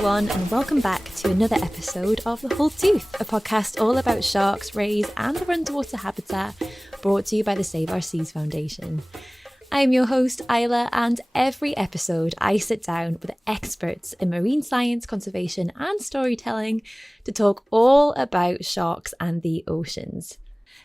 everyone, and welcome back to another episode of The Whole Tooth, a podcast all about sharks, rays, and their underwater habitat, brought to you by the Save Our Seas Foundation. I'm your host, Isla, and every episode I sit down with experts in marine science, conservation, and storytelling to talk all about sharks and the oceans.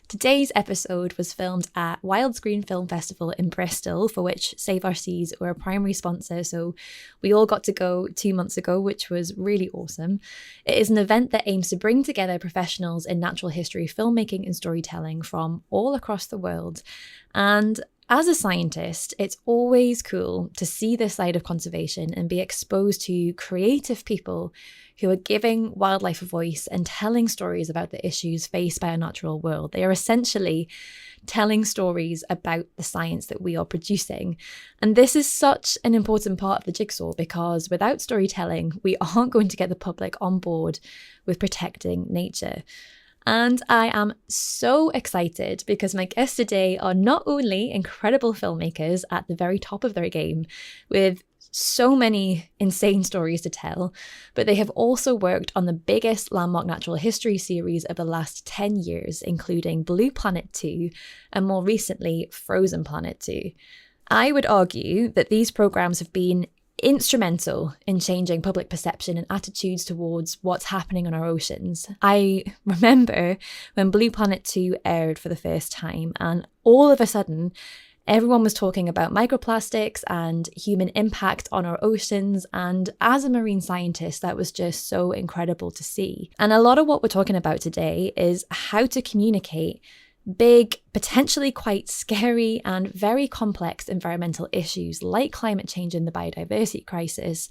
Today's episode was filmed at Wildscreen Film Festival in Bristol, for which Save Our Seas were a primary sponsor, so we all got to go 2 months ago, which was really awesome. It is an event that aims to bring together professionals in natural history, filmmaking and storytelling from all across the world. And as a scientist, it's always cool to see this side of conservation and be exposed to creative people who are giving wildlife a voice and telling stories about the issues faced by our natural world. They are essentially telling stories about the science that we are producing. And this is such an important part of the jigsaw, because without storytelling, we aren't going to get the public on board with protecting nature. And I am so excited because my guests today are not only incredible filmmakers at the very top of their game, with so many insane stories to tell, but they have also worked on the biggest landmark natural history series of the last 10 years, including Blue Planet 2 and more recently Frozen Planet 2. I would argue that these programs have been instrumental in changing public perception and attitudes towards what's happening on our oceans. I remember when Blue Planet 2 aired for the first time, and all of a sudden everyone was talking about microplastics and human impact on our oceans, and as a marine scientist, that was just so incredible to see. And a lot of what we're talking about today is how to communicate big, potentially quite scary and very complex environmental issues like climate change and the biodiversity crisis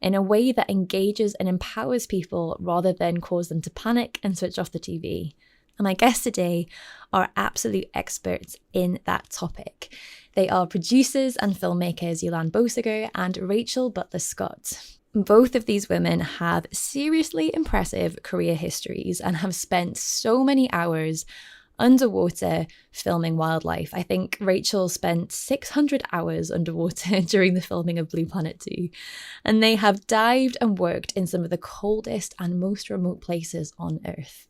in a way that engages and empowers people rather than cause them to panic and switch off the TV. And my guests today are absolute experts in that topic. They are producers and filmmakers Yoland Bosiger and Rachel Butler Scott. Both of these women have seriously impressive career histories and have spent so many hours underwater filming wildlife. I think Rachel spent 600 hours underwater during the filming of Blue Planet 2, and they have dived and worked in some of the coldest and most remote places on Earth.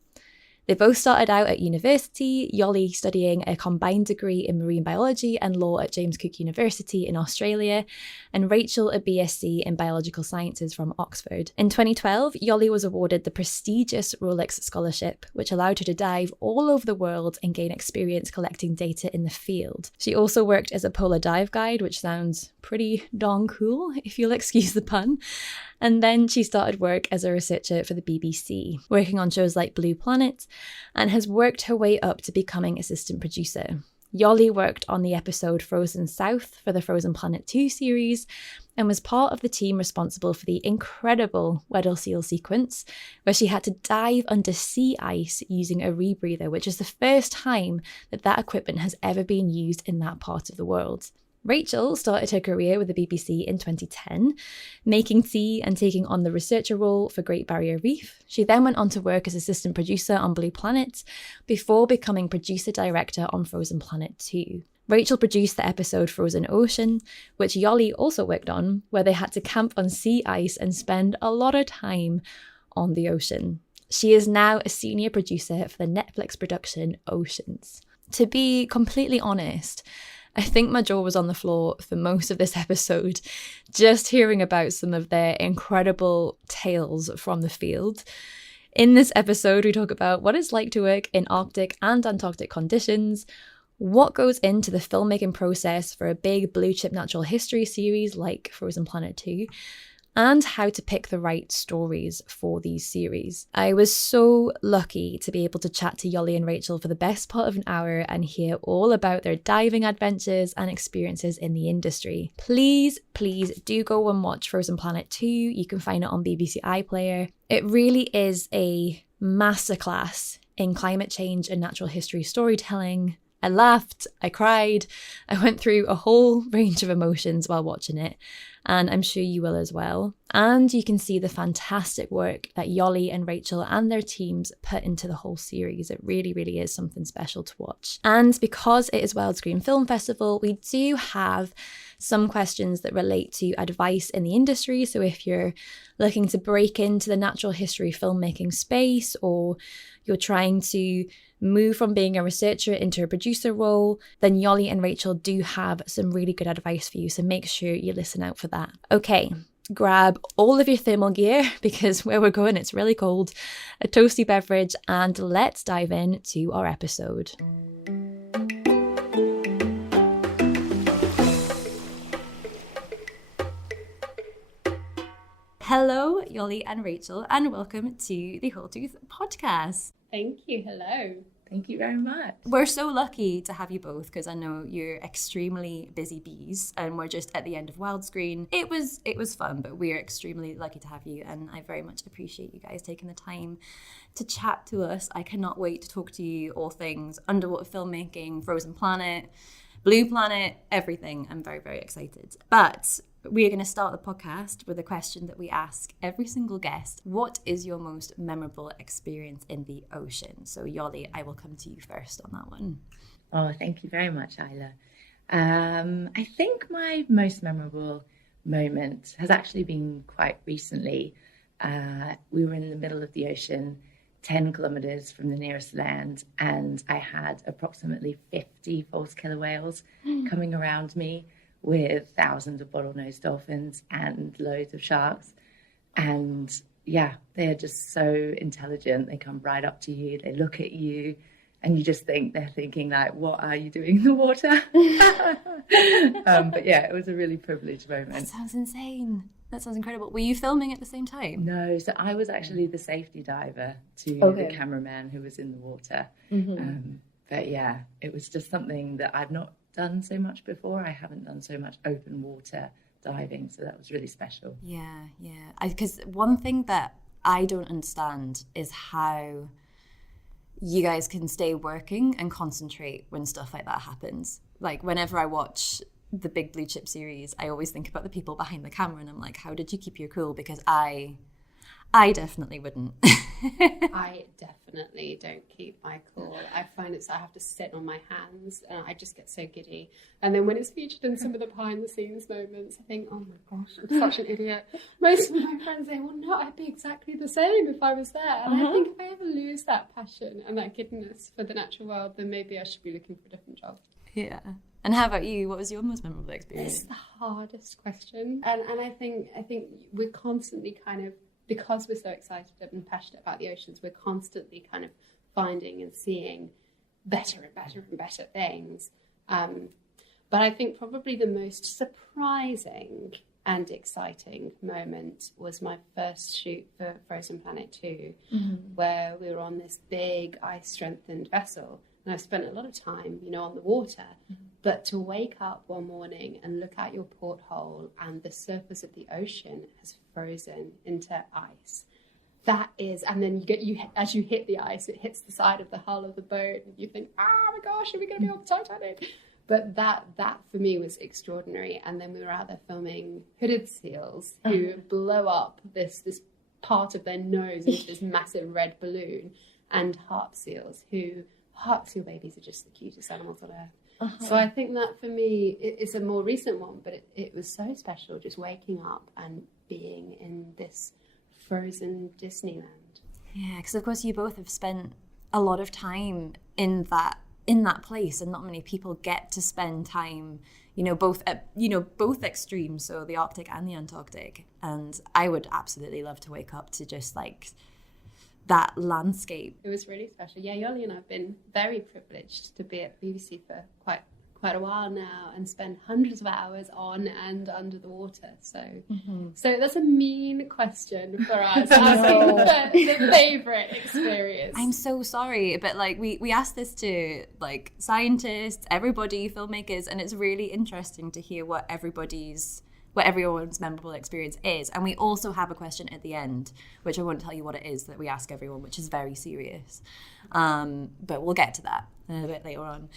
They both started out at university, Yoli studying a combined degree in marine biology and law at James Cook University in Australia, and Rachel a BSc in biological sciences from Oxford. In 2012, Yoli was awarded the prestigious Rolex Scholarship, which allowed her to dive all over the world and gain experience collecting data in the field. She also worked as a polar dive guide, which sounds pretty darn cool, if you'll excuse the pun. And then she started work as a researcher for the BBC, working on shows like Blue Planet, and has worked her way up to becoming assistant producer. Yoli worked on the episode Frozen South for the Frozen Planet 2 series, and was part of the team responsible for the incredible Weddell seal sequence, where she had to dive under sea ice using a rebreather, which is the first time that equipment has ever been used in that part of the world. Rachel started her career with the BBC in 2010, making tea and taking on the researcher role for Great Barrier Reef. She then went on to work as assistant producer on Blue Planet, before becoming producer-director on Frozen Planet 2. Rachel produced the episode Frozen Ocean, which Yoli also worked on, where they had to camp on sea ice and spend a lot of time on the ocean. She is now a senior producer for the Netflix production Oceans. To be completely honest, I think my jaw was on the floor for most of this episode, just hearing about some of their incredible tales from the field. In this episode, we talk about what it's like to work in Arctic and Antarctic conditions, what goes into the filmmaking process for a big blue chip natural history series like Frozen Planet 2, and how to pick the right stories for these series. I was so lucky to be able to chat to Yoli and Rachel for the best part of an hour and hear all about their diving adventures and experiences in the industry. Please do go and watch Frozen Planet 2. You can find it on BBC iPlayer. It really is a masterclass in climate change and natural history storytelling. I laughed, I cried, I went through a whole range of emotions while watching it, and I'm sure you will as well. And you can see the fantastic work that Yoli and Rachel and their teams put into the whole series. It really, really is something special to watch. And because it is Wildscreen Film Festival, we do have some questions that relate to advice in the industry. So if you're looking to break into the natural history filmmaking space, or you're trying to move from being a researcher into a producer role, then Yoli and Rachel do have some really good advice for you. So make sure you listen out for that. Okay, grab all of your thermal gear because where we're going, it's really cold, a toasty beverage, and let's dive in to our episode. Hello, Yoli and Rachel, and welcome to the Whole Tooth podcast. Thank you. Hello. Thank you very much. We're so lucky to have you both because I know you're extremely busy bees and we're just at the end of Wildscreen. It was fun, but we're extremely lucky to have you, and I very much appreciate you guys taking the time to chat to us. I cannot wait to talk to you all things underwater filmmaking, Frozen Planet, Blue Planet, everything. I'm very, very excited. But we are going to start the podcast with a question that we ask every single guest. What is your most memorable experience in the ocean? So Yoli, I will come to you first on that one. Oh, thank you very much, Isla. I think my most memorable moment has actually been quite recently. We were in the middle of the ocean, 10 kilometers from the nearest land, and I had approximately 50 false killer whales coming around me, with thousands of bottlenose dolphins and loads of sharks. And yeah, they're just so intelligent. They come right up to you, they look at you, and you just think they're thinking like, what are you doing in the water? But yeah, it was a really privileged moment. That sounds insane. That sounds incredible. Were you filming at the same time? No, so I was actually the safety diver to the cameraman who was in the water. Mm-hmm. But yeah, it was just something that I've not done so much before. I haven't done so much open water diving, so that was really special. Yeah. Because one thing that I don't understand is how you guys can stay working and concentrate when stuff like that happens. Like whenever I watch the Big Blue Chip series, I always think about the people behind the camera, and I'm like, how did you keep your cool? Because I definitely wouldn't. I definitely don't keep my cool. I find I have to sit on my hands and I just get so giddy. And then when it's featured in some of the behind the scenes moments, I think, oh my gosh, I'm such an idiot. Most of my friends say, well, no, I'd be exactly the same if I was there. And I think if I ever lose that passion and that giddiness for the natural world, then maybe I should be looking for a different job. Yeah. And how about you? What was your most memorable experience? It's the hardest question. And I think we're constantly kind of, because we're so excited and passionate about the oceans, we're constantly kind of finding and seeing better and better and better things. But I think probably the most surprising and exciting moment was my first shoot for Frozen Planet 2, where we were on this big ice-strengthened vessel. And I've spent a lot of time, on the water. But to wake up one morning and look out your porthole and the surface of the ocean has frozen into ice. That is, and then as you hit the ice, it hits the side of the hull of the boat, and you think, oh my gosh, are we going to be on the Titanic? But that for me was extraordinary. And then we were out there filming hooded seals who blow up this part of their nose into this massive red balloon, and harp seal babies are just the cutest animals on earth. So I think that for me, it's a more recent one, but it was so special just waking up and being in this frozen Disneyland. Yeah, because of course you both have spent a lot of time in that place, and not many people get to spend time, both at both extremes, so the Arctic and the Antarctic. And I would absolutely love to wake up to just like that landscape. It was really special. Yeah, Yoli and I have been very privileged to be at BBC for quite a while now and spend hundreds of hours on and under the water. So that's a mean question for us. Asking the favourite experience. I'm so sorry, but like we asked this to like scientists, everybody, filmmakers, and it's really interesting to hear what everybody's what everyone's memorable experience is. And we also have a question at the end, which I won't tell you what it is, that we ask everyone, which is very serious. But we'll get to that a bit later on.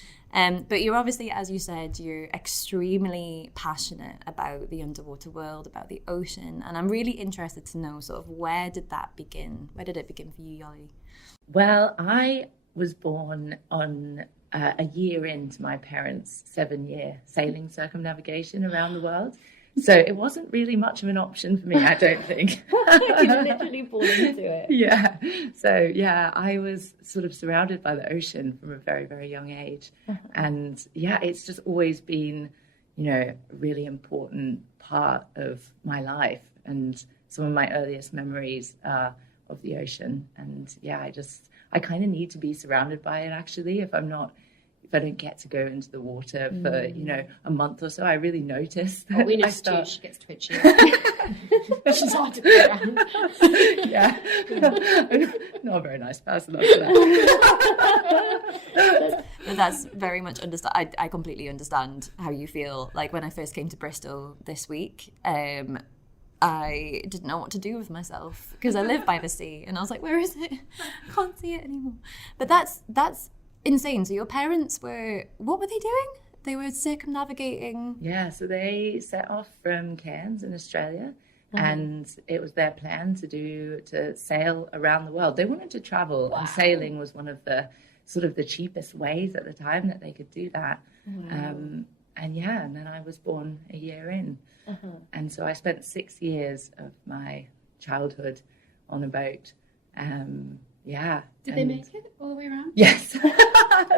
But you're obviously, as you said, you're extremely passionate about the underwater world, about the ocean. And I'm really interested to know sort of where did that begin? Where did it begin for you, Yoli? Well, I was born on a year into my parents' 7-year sailing circumnavigation around the world. So it wasn't really much of an option for me, I don't think. You're literally born into it. Yeah. So, yeah, I was sort of surrounded by the ocean from a very, very young age. And, yeah, it's just always been, you know, a really important part of my life. And some of my earliest memories are of the ocean. And, yeah, I kind of need to be surrounded by it, actually, if I don't get to go into the water for, you know, a month or so, I really notice that we know too, she gets twitchy. She's hard to be around. Yeah. I'm not a very nice person after that. That's very much understand. I completely understand how you feel. Like when I first came to Bristol this week, I didn't know what to do with myself because I live by the sea, and I was like, where is it? I can't see it anymore. But that's insane. So your parents what were they doing? They were circumnavigating. Yeah, so they set off from Cairns in Australia, and it was their plan to sail around the world. They wanted to travel, and sailing was one of the sort of the cheapest ways at the time that they could do that. And then I was born a year in. And so I spent 6 years of my childhood on a boat. Did they make it all the way around? Yes,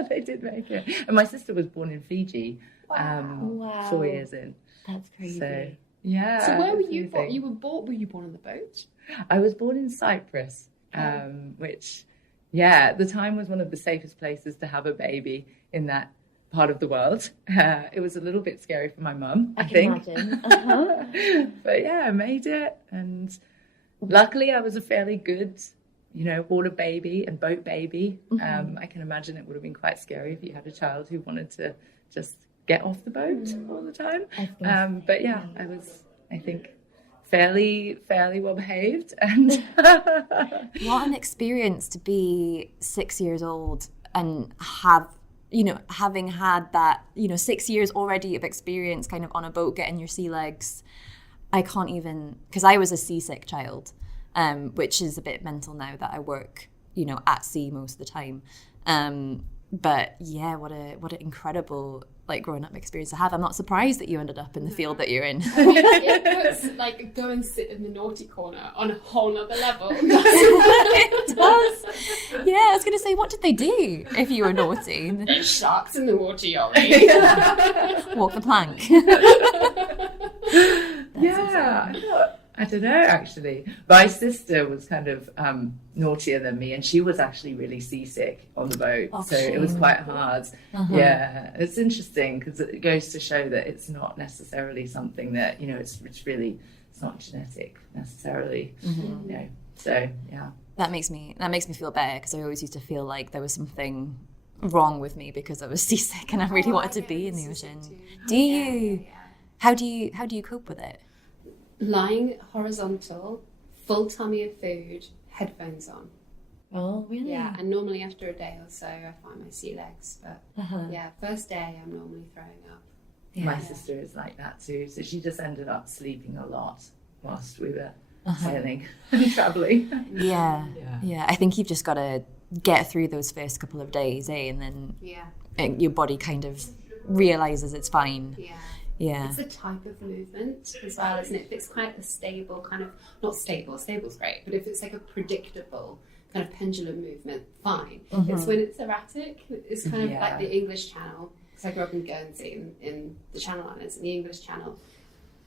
they did make it. And my sister was born in Fiji 4 years in. That's crazy. So, yeah. So where were you born? Were you born on the boat? I was born in Cyprus, which, at the time was one of the safest places to have a baby in that part of the world. It was a little bit scary for my mum, I think. Imagine. But I made it. And luckily I was a fairly good, you know, water baby and boat baby. I can imagine it would have been quite scary if you had a child who wanted to just get off the boat all the time. But I was, I think, fairly well behaved. And what an experience to be 6 years old and having had that, 6 years already of experience kind of on a boat, getting your sea legs. I can't even, because I was a seasick child. Which is a bit mental now that I work, at sea most of the time. But what an incredible growing up experience to have. I'm not surprised that you ended up in the field that you're in. It puts go and sit in the naughty corner on a whole nother level. It does. Yeah, I was going to say, what did they do if you were naughty? There's sharks in the water, Yoli. Walk the plank. I don't know, actually. My sister was kind of naughtier than me, and she was actually really seasick on the boat, so it was quite hard. Yeah, it's interesting because it goes to show that it's not necessarily something that, it's not genetic necessarily. So, yeah. That makes me feel better, because I always used to feel like there was something wrong with me because I was seasick and I really wanted to be in the ocean. Do you? Yeah. How do you cope with it? Lying horizontal, full tummy of food, headphones on. Oh, really? Yeah, and normally after a day or so, I find my sea legs. But first day, I'm normally throwing up. Yeah. My sister is like that too. So she just ended up sleeping a lot whilst we were sailing and traveling. Yeah. I think you've just got to get through those first couple of days, and then your body kind of realizes it's fine. Yeah. It's a type of movement as well, isn't it? If it's quite a stable kind of, not stable, stable's great, but if it's like a predictable kind of pendulum movement, fine. It's when it's erratic, it's kind of like the English Channel, because I grew up in Guernsey in the Channel Islands, and the English Channel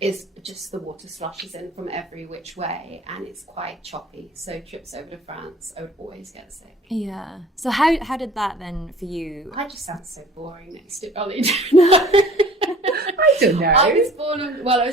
is just the water sloshes in from every which way, and it's quite choppy. So trips over to France, I would always get sick. Yeah. So how did that then for you? I just sound so boring next to Ollie. I don't know. I was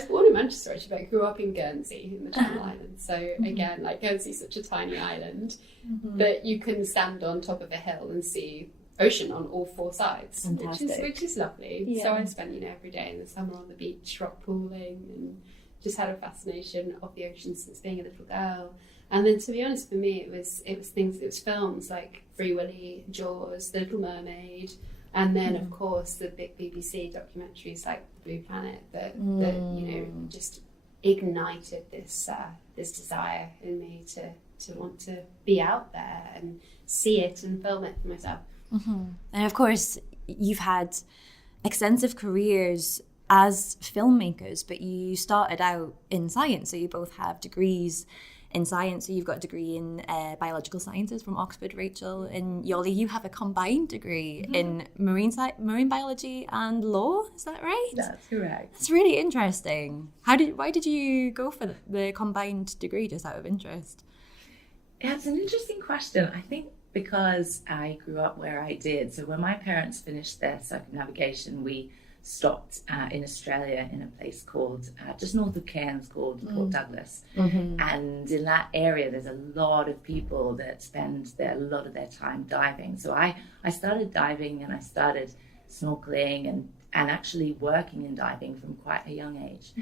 born in Manchester, actually, but I grew up in Guernsey in the Channel Islands. So again, Guernsey's such a tiny island that you can stand on top of a hill and see ocean on all four sides, which is lovely. Yeah. So I spent every day in the summer on the beach rock pooling, and just had a fascination of the ocean since being a little girl. And then, to be honest, for me, it was films like Free Willy, Jaws, The Little Mermaid, and then of course the big BBC documentaries like The Blue Planet that just ignited this desire in me to want to be out there and see it and film it for myself. And of course, you've had extensive careers as filmmakers, but you started out in science, so you both have degrees in science. So you've got a degree in biological sciences from Oxford, Rachel, and Yoli, you have a combined degree in marine biology and law. Is that right? That's correct. That's really interesting. Why did you go for the combined degree, just out of interest? Yeah, it's an interesting question. I think because I grew up where I did. So when my parents finished their circumnavigation, we stopped in Australia in a place called, just north of Cairns, called Port Douglas. And in that area, there's a lot of people that spend a lot of their time diving. So I started diving, and I started snorkeling and actually working in diving from quite a young age.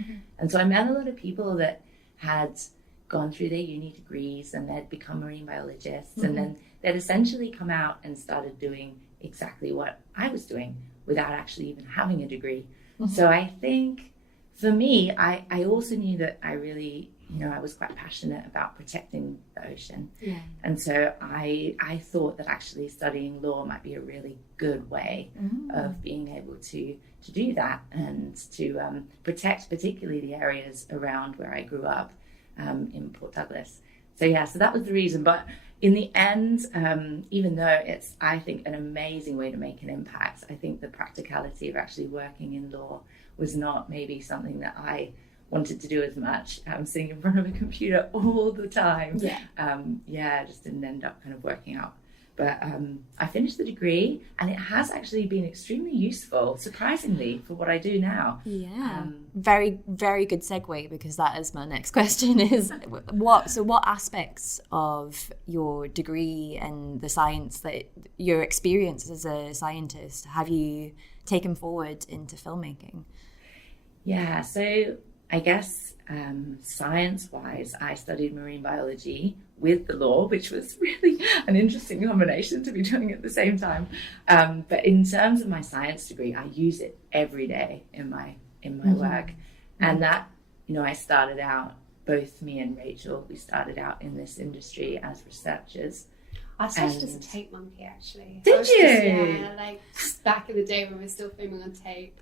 And so I met a lot of people that had gone through their uni degrees, and they'd become marine biologists, and then they'd essentially come out and started doing exactly what I was doing without actually even having a degree. So I think for me, I also knew that I really, I was quite passionate about protecting the ocean. Yeah. And so I thought that actually studying law might be a really good way of being able to do that, and to protect particularly the areas around where I grew up in Port Douglas. So that was the reason. But in the end, even though it's, I think, an amazing way to make an impact, I think the practicality of actually working in law was not maybe something that I wanted to do as much. Sitting in front of a computer all the time. Just didn't end up kind of working out. But I finished the degree, and it has actually been extremely useful, surprisingly, for what I do now. Yeah. Very, very good segue, because that is my next question is, what aspects of your degree and the science, that your experience as a scientist, have you taken forward into filmmaking? Yeah, so I guess science-wise, I studied marine biology with the law, which was really an interesting combination to be doing at the same time. But in terms of my science degree, I use it every day in my work. And that, I started out, both me and Rachel, we started out in this industry as researchers. I started as a tape monkey, actually. Did you? Back in the day when we were still filming on tape.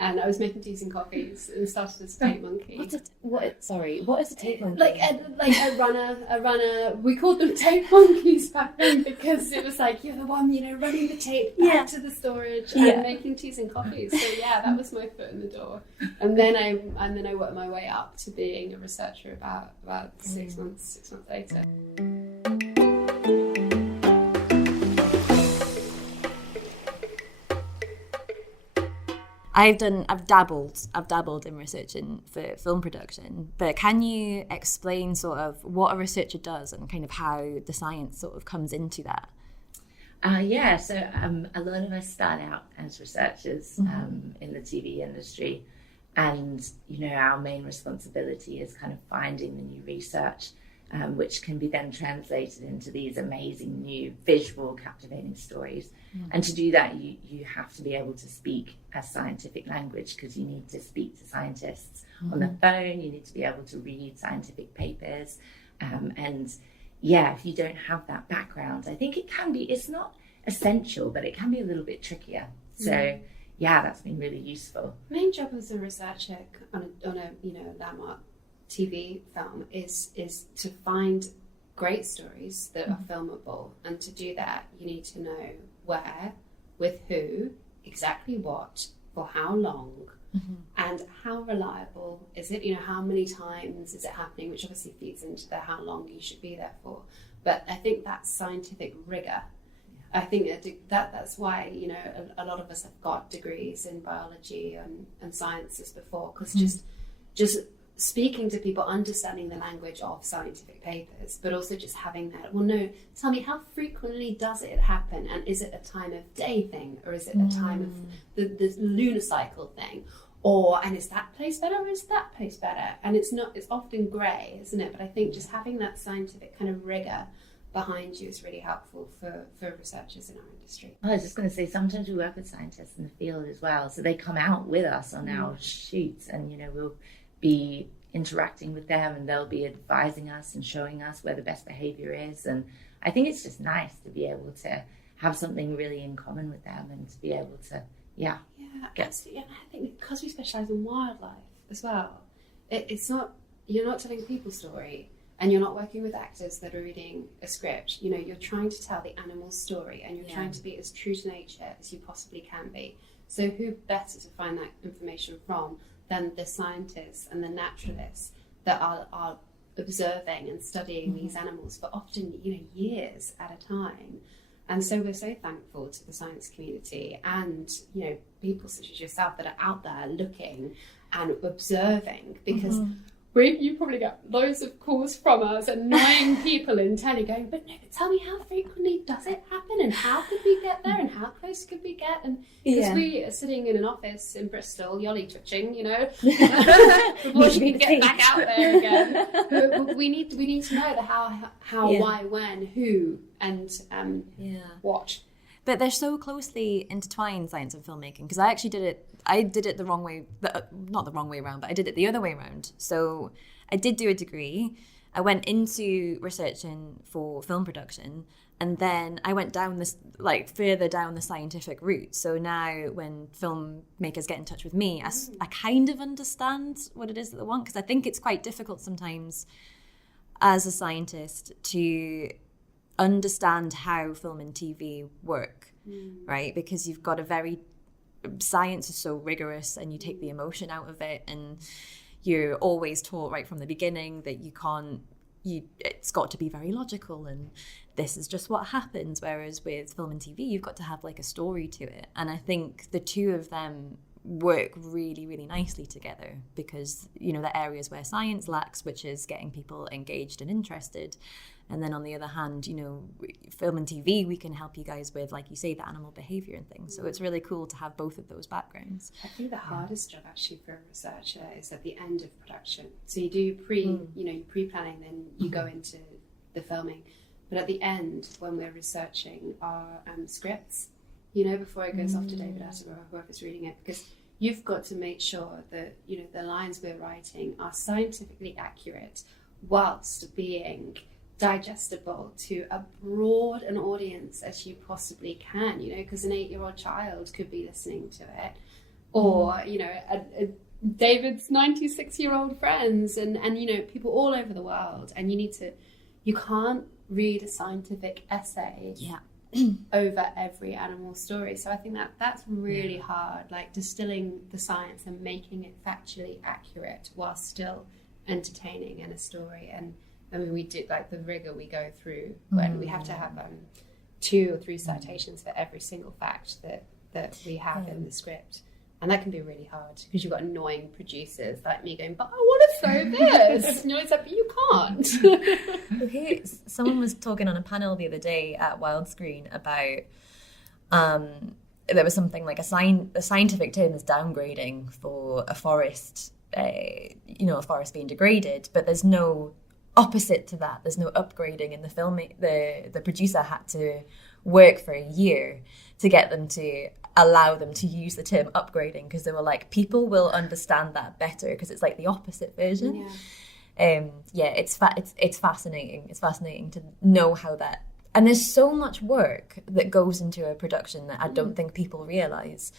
And I was making teas and coffees and started as a tape monkey. What is a tape monkey? Like a runner. We called them tape monkeys back then, because it was like, you're the one, running the tape back to the storage and making teas and coffees. So that was my foot in the door. And then I worked my way up to being a researcher about 6 months later. I've dabbled in researching for film production, but can you explain sort of what a researcher does and kind of how the science sort of comes into that? So a lot of us start out as researchers in the TV industry, and our main responsibility is kind of finding the new research, which can be then translated into these amazing new visual captivating stories. And to do that, you have to be able to speak a scientific language, because you need to speak to scientists on the phone, you need to be able to read scientific papers, and if you don't have that background, I think it's not essential, but it can be a little bit trickier. So that's been really useful. Main job as a researcher on a landmark TV film is to find great stories that are filmable, and to do that you need to know where, with who, exactly what, for how long, and how reliable is it, how many times is it happening, which obviously feeds into how long you should be there for. But I think that scientific rigor, I think that's why a lot of us have got degrees in biology and sciences before, because just speaking to people, understanding the language of scientific papers, but also just having that, well, no, tell me, how frequently does it happen? And is it a time of day thing? Or is it a time of the lunar cycle thing? And is that place better or is that place better? And it's often grey, isn't it? But I think just having that scientific kind of rigour behind you is really helpful for researchers in our industry. I was just going to say, sometimes we work with scientists in the field as well. So they come out with us on our shoots and, we'll be interacting with them and they'll be advising us and showing us where the best behaviour is. And I think it's just nice to be able to have something really in common with them and to be able to, absolutely. And I think because we specialise in wildlife as well, it's not, you're not telling a people story and you're not working with actors that are reading a script. You're trying to tell the animal's story and you're trying to be as true to nature as you possibly can be. So who better to find that information from than the scientists and the naturalists that are observing and studying these animals for often, years at a time. And so we're so thankful to the science community and, people such as yourself that are out there looking and observing, because you probably get loads of calls from us, annoying people in telly going, but tell me, how frequently does it happen and how could we get there and how close could we get? And because we are sitting in an office in Bristol, yolly twitching, before she can get back out there again. But we need to know the how, why, when, who, and what. But they're so closely intertwined, science and filmmaking, because I did it the wrong way, not the wrong way around, but I did it the other way around. So I did do a degree. I went into researching for film production, and then I went down this, further down the scientific route. So now when filmmakers get in touch with me, I kind of understand what it is that they want, because I think it's quite difficult sometimes as a scientist to understand how film and TV work, right? Because you've got science is so rigorous and you take the emotion out of it, and you're always taught right from the beginning that it's got to be very logical and this is just what happens. Whereas with film and TV, you've got to have a story to it. And I think the two of them work really, really nicely together, because, the areas where science lacks, which is getting people engaged and interested. And then on the other hand, film and TV, we can help you guys with, like you say, the animal behaviour and things. So it's really cool to have both of those backgrounds. I think the hardest job actually for a researcher is at the end of production. So you do pre-planning, then you go into the filming. But at the end, when we're researching our scripts, before it goes off to David Attenborough or whoever's reading it, because you've got to make sure that, the lines we're writing are scientifically accurate whilst being digestible to a broad an audience as you possibly can, because an 8-year-old child could be listening to it, or David's 96-year-old friends and people all over the world, and you can't read a scientific essay over every animal story. So I think that's really hard, distilling the science and making it factually accurate while still entertaining in a story. And I mean, we do the rigor we go through when we have to have 2 or 3 citations for every single fact that we have in the script. And that can be really hard because you've got annoying producers like me going, but I want to throw this. It's like, but you can't. Okay, someone was talking on a panel the other day at Wildscreen about there was something like a scientific term is downgrading for a forest, a forest being degraded, but there's no opposite to that. There's no upgrading, and the producer had to work for a year to get them to allow them to use the term upgrading, because they were like, people will understand that better because it's the opposite version. It's fascinating. It's fascinating to know how that, and there's so much work that goes into a production that I don't think people realize,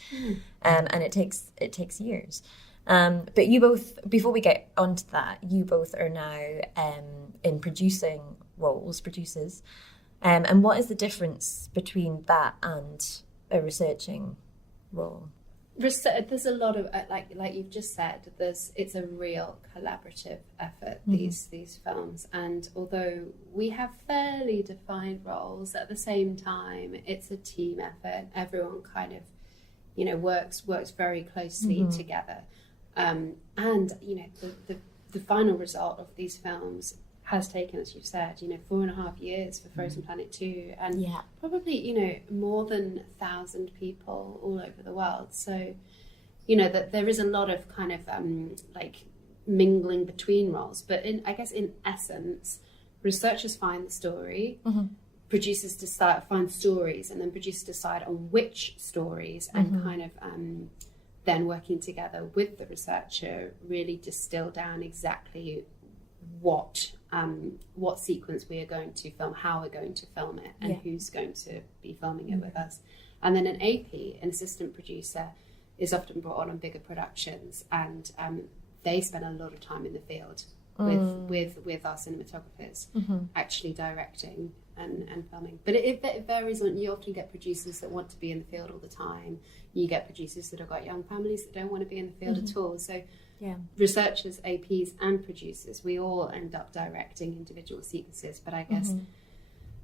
and it takes years. But you both, before we get onto that, you both are now in producing roles, producers. And what is the difference between that and a researching role? There's a lot of, like you've just said, it's a real collaborative effort, these films. And although we have fairly defined roles, at the same time, it's a team effort. Everyone kind of, works very closely together. And, the the final result of these films has taken, as you've said, 4.5 years for Frozen Planet 2, and probably, more than 1,000 people all over the world. So, that there is a lot of kind of mingling between roles. But in essence, researchers find the story, producers find stories, and then producers decide on which stories, and kind of then working together with the researcher really distill down exactly what sequence we are going to film, how we're going to film it, and who's going to be filming it with us. And then an AP, an assistant producer, is often brought on bigger productions, and they spend a lot of time in the field with our cinematographers, actually directing and filming. But it varies on. You often get producers that want to be in the field all the time. You get producers that have got young families that don't want to be in the field at all. So researchers, APs, and producers, we all end up directing individual sequences. But I guess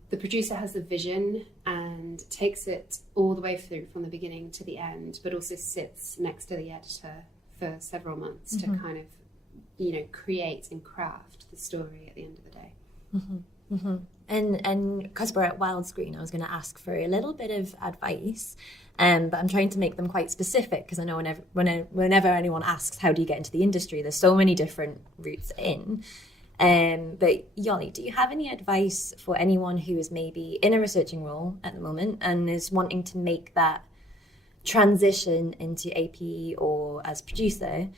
the producer has the vision and takes it all the way through from the beginning to the end, but also sits next to the editor for several months to kind of, create and craft the story at the end of the day. And because we're at Wildscreen, I was going to ask for a little bit of advice, but I'm trying to make them quite specific, because I know whenever anyone asks, how do you get into the industry, there's so many different routes in. But Yoli, do you have any advice for anyone who is maybe in a researching role at the moment and is wanting to make that transition into AP or as producer?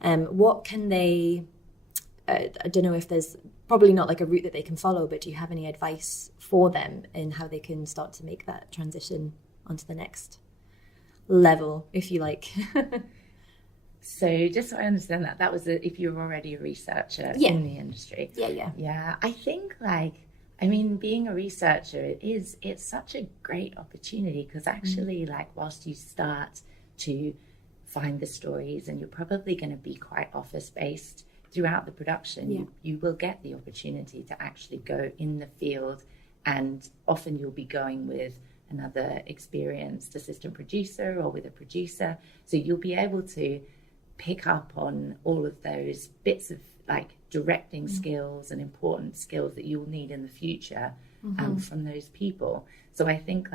What can they, I don't know if there's probably not like a route that they can follow, but do you have any advice for them in how they can start to make that transition onto the next level, if you like? So just so I understand that was if you're already a researcher in the industry. Yeah. I think being a researcher, it's such a great opportunity, because actually whilst you start to find the stories, and you're probably going to be quite office based throughout the production, you will get the opportunity to actually go in the field, and often you'll be going with another experienced assistant producer or with a producer, so you'll be able to pick up on all of those bits of directing skills and important skills that you'll need in the future from those people. So I think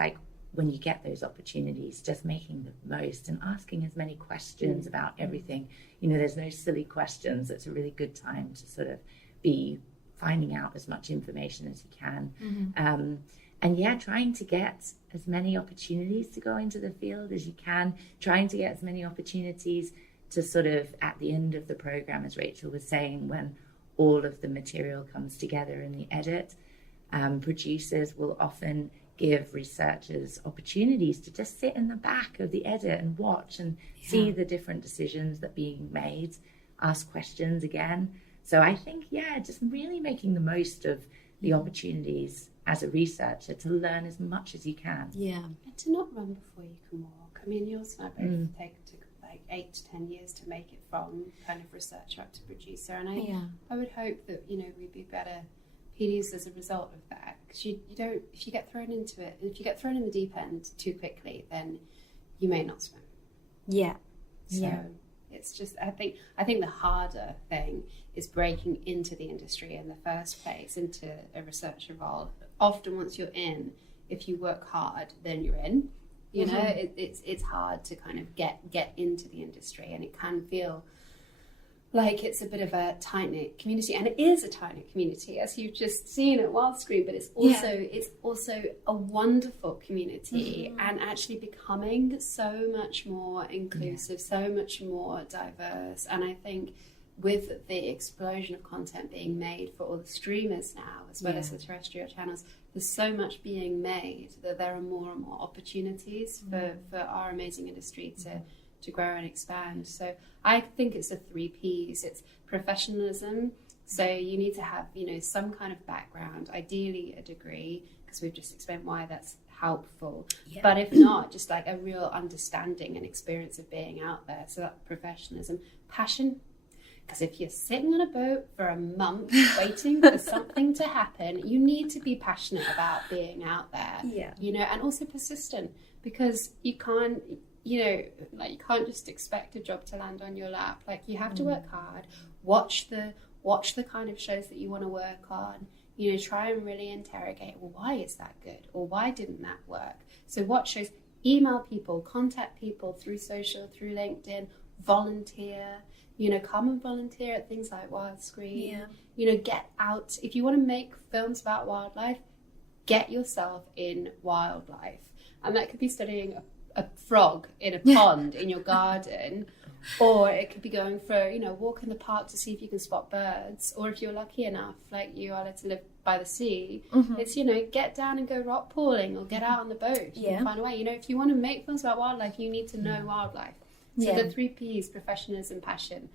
when you get those opportunities, just making the most and asking as many questions about everything. There's no silly questions. It's a really good time to sort of be finding out as much information as you can. And trying to get as many opportunities to go into the field as you can, trying to get as many opportunities to sort of at the end of the program, as Rachel was saying, when all of the material comes together in the edit, producers will often give researchers opportunities to just sit in the back of the edit and watch and see the different decisions that are being made, ask questions again. So I think, just really making the most of the opportunities as a researcher to learn as much as you can. And to not run before you can walk. I mean, yours and I both took 8 to 10 years to make it from kind of researcher up to producer, and I would hope that we'd be better PDs as a result of that, because you don't, if you get thrown into it, if you get thrown in the deep end too quickly, then you may not swim. It's just, I think the harder thing is breaking into the industry in the first place, into a researcher role. Often once you're in, if you work hard, then you're in. It's hard to kind of get into the industry, and it can feel like it's a bit of a tight-knit community, and it is a tight-knit community, as you've just seen at Wildscreen, but it's also a wonderful community, and actually becoming so much more inclusive, so much more diverse. And I think with the explosion of content being made for all the streamers now, as well as the terrestrial channels, there's so much being made that there are more and more opportunities for our amazing industry to grow and expand. So I think it's the 3 Ps. It's professionalism. So you need to have, some kind of background, ideally a degree, because we've just explained why that's helpful. But if not, just like a real understanding and experience of being out there. So that professionalism, passion. Because if you're sitting on a boat for a month waiting for something to happen, you need to be passionate about being out there. And also persistent, because you can't, you know, like you can't just expect a job to land on your lap. Like you have to work hard, watch the kind of shows that you want to work on, you know, try and really interrogate, well, why is that good? Or why didn't that work? So watch shows, email people, contact people through social, through LinkedIn, volunteer, you know, come and volunteer at things like Wildscreen, you know, get out. If you want to make films about wildlife, get yourself in wildlife. And that could be studying a frog in a pond in your garden, or it could be going for, you know, walk in the park to see if you can spot birds, or if you're lucky enough, like you are, to live by the sea, it's, you know, get down and go rock pooling, or get out on the boat and find a way. You know, if you want to make films about wildlife, you need to know wildlife. So the 3 Ps: professionalism, passion,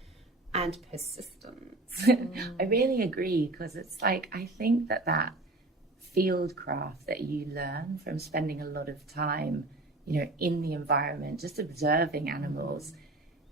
and persistence. I really agree, because it's like, I think that field craft that you learn from spending a lot of time, you know, in the environment, just observing animals,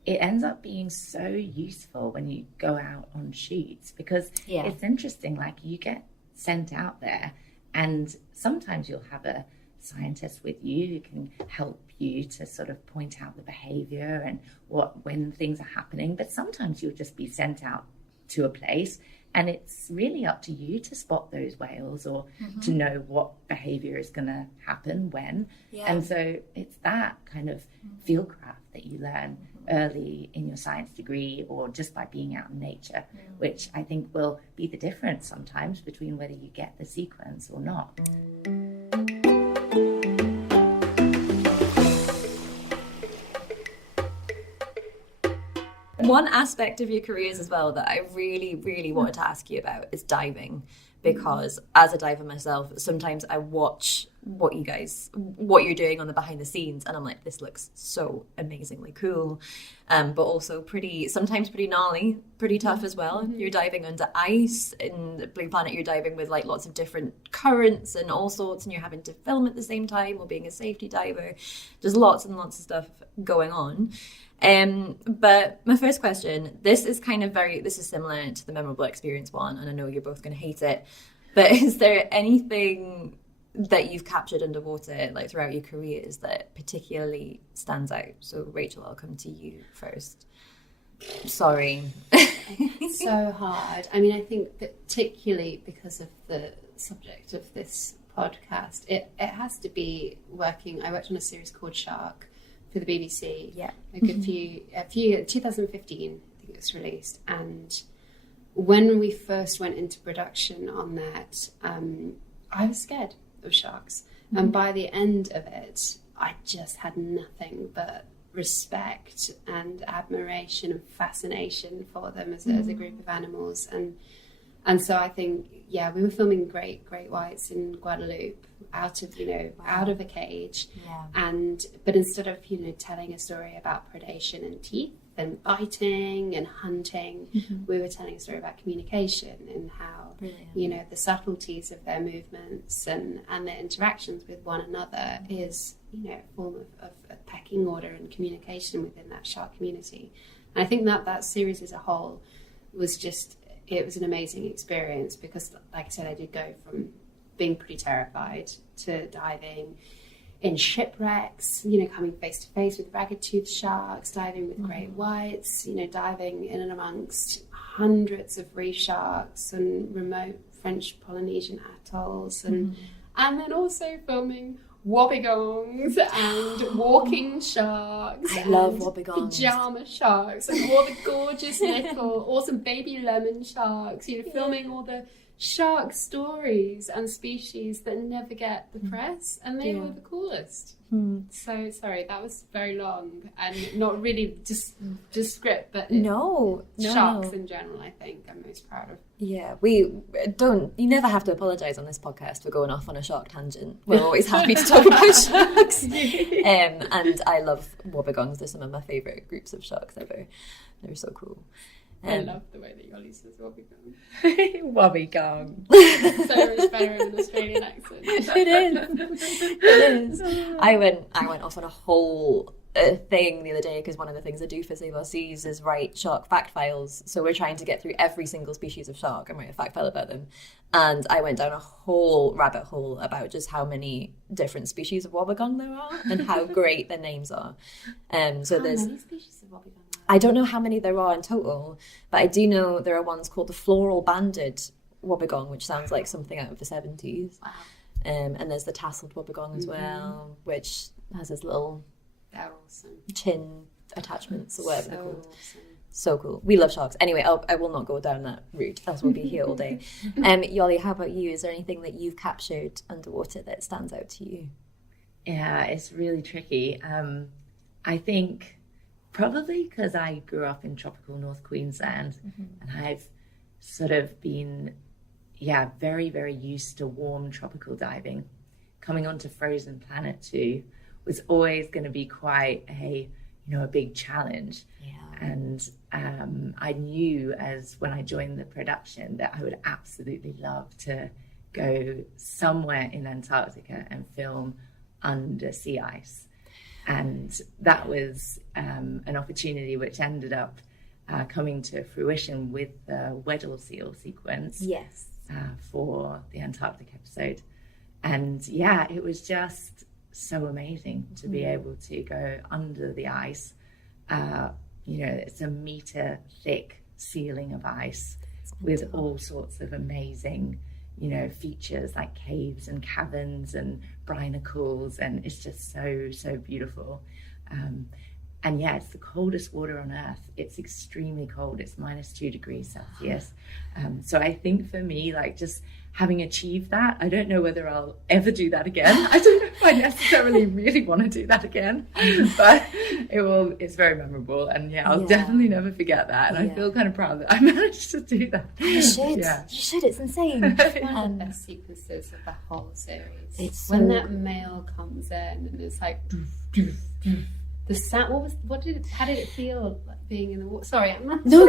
it ends up being so useful when you go out on shoots, because it's interesting, like you get sent out there and sometimes you'll have a scientist with you who can help you to sort of point out the behavior and when things are happening, but sometimes you'll just be sent out to a place and it's really up to you to spot those whales, or to know what behavior is going to happen when. And so it's that kind of field craft that you learn early in your science degree, or just by being out in nature, which I think will be the difference sometimes between whether you get the sequence or not. One aspect of your careers as well that I really, really wanted to ask you about is diving, because as a diver myself, sometimes I watch what you're doing on the behind the scenes, and I'm like, this looks so amazingly cool, but also sometimes pretty gnarly, pretty tough as well. You're diving under ice. In Blue Planet, you're diving with like lots of different currents and all sorts, and you're having to film at the same time while being a safety diver. There's lots and lots of stuff going on. But my first question, this is similar to the memorable experience one, and I know you're both going to hate it, but is there anything that you've captured underwater, like throughout your careers, that particularly stands out? So Rachel, I'll come to you first. Sorry. It's so hard. I mean, I think particularly because of the subject of this podcast, it has to be I worked on a series called Shark for the BBC. A good few 2015, I think it was released. And when we first went into production on that, I was scared of sharks. And by the end of it, I just had nothing but respect and admiration and fascination for them as a group of animals. And so I think, we were filming great whites in Guadeloupe, out of a cage. But instead of, telling a story about predation and teeth and biting and hunting, we were telling a story about communication and how, the subtleties of their movements and their interactions with one another is, a form of a pecking order and communication within that shark community. And I think that series as a whole was it was an amazing experience, because, like I said, I did go from being pretty terrified to diving in shipwrecks, coming face to face with ragged-toothed sharks, diving with great whites, diving in and amongst hundreds of reef sharks and remote French Polynesian atolls, and then also filming wobbegongs and walking sharks. I love wobbegongs. Pajama sharks and all the gorgeous little awesome baby lemon sharks, filming all the shark stories and species that never get the press, and they were the coolest. So sorry, that was very long and not really just script, but sharks in general, I think I'm most proud of. You never have to apologise on this podcast for going off on a shark tangent. We're always happy to talk about sharks. And I love wobbegongs. They're some of my favourite groups of sharks ever. They're so cool. I love the way that Yoli says wobbegong. Wobbegong. So much better in an Australian accent. It is. I went off on a whole a thing the other day, because one of the things I do for Save Our Seas is write shark fact files. So we're trying to get through every single species of shark and write a fact file about them. And I went down a whole rabbit hole about just how many different species of wobbegong there are and how great their names are. So there's many species of wobbegong? I don't know how many there are in total, but I do know there are ones called the floral banded wobbegong, which sounds like something out of the 70s. Wow. And there's the tasseled wobbegong as well, which has his little They're awesome. chin attachments or whatever they're So called. awesome. So cool. We love sharks. Anyway, I will not go down that route, as we'll be here all day. Yoli, how about you? Is there anything that you've captured underwater that stands out to you? Yeah, it's really tricky. I think probably because I grew up in tropical North Queensland, and I've sort of been, very, very used to warm tropical diving. Coming onto Frozen Planet 2 was always going to be quite a big challenge. Yeah. And I knew as when I joined the production that I would absolutely love to go somewhere in Antarctica and film under sea ice. And that was an opportunity which ended up coming to fruition with the Weddell seal sequence. Yes. For the Antarctic episode. And yeah, it was just so amazing to be able to go under the ice. It's a meter thick ceiling of ice with all sorts of amazing, features like caves and caverns and brinicles, and it's just so beautiful. And yeah, it's the coldest water on Earth. It's extremely cold. It's -2 degrees Celsius. So I think for me, like just having achieved that, I don't know whether I'll ever do that again. I don't know if I necessarily really want to do that again, but it's very memorable. And I'll definitely never forget that. And I feel kind of proud that I managed to do that. You should. Yeah. You should. It's insane. One of the best sequences of the whole series. It's when so that male comes in and it's like the sound. How did it feel like being in the water? Sorry, I'm not. No,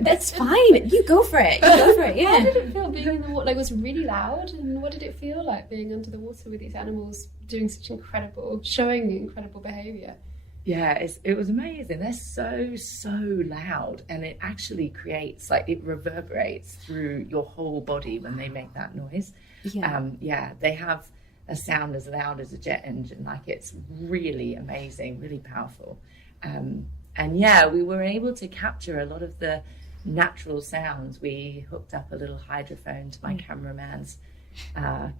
that's fine. You go for it. Yeah. How did it feel being in the water? Like, was it really loud? And what did it feel like being under the water with these animals doing such showing incredible behaviour? Yeah, it was amazing. They're so loud, and it actually creates, like, it reverberates through your whole body when they make that noise. Yeah. They have a sound as loud as a jet engine. Like, it's really amazing, really powerful. And we were able to capture a lot of the natural sounds. We hooked up a little hydrophone to my cameraman's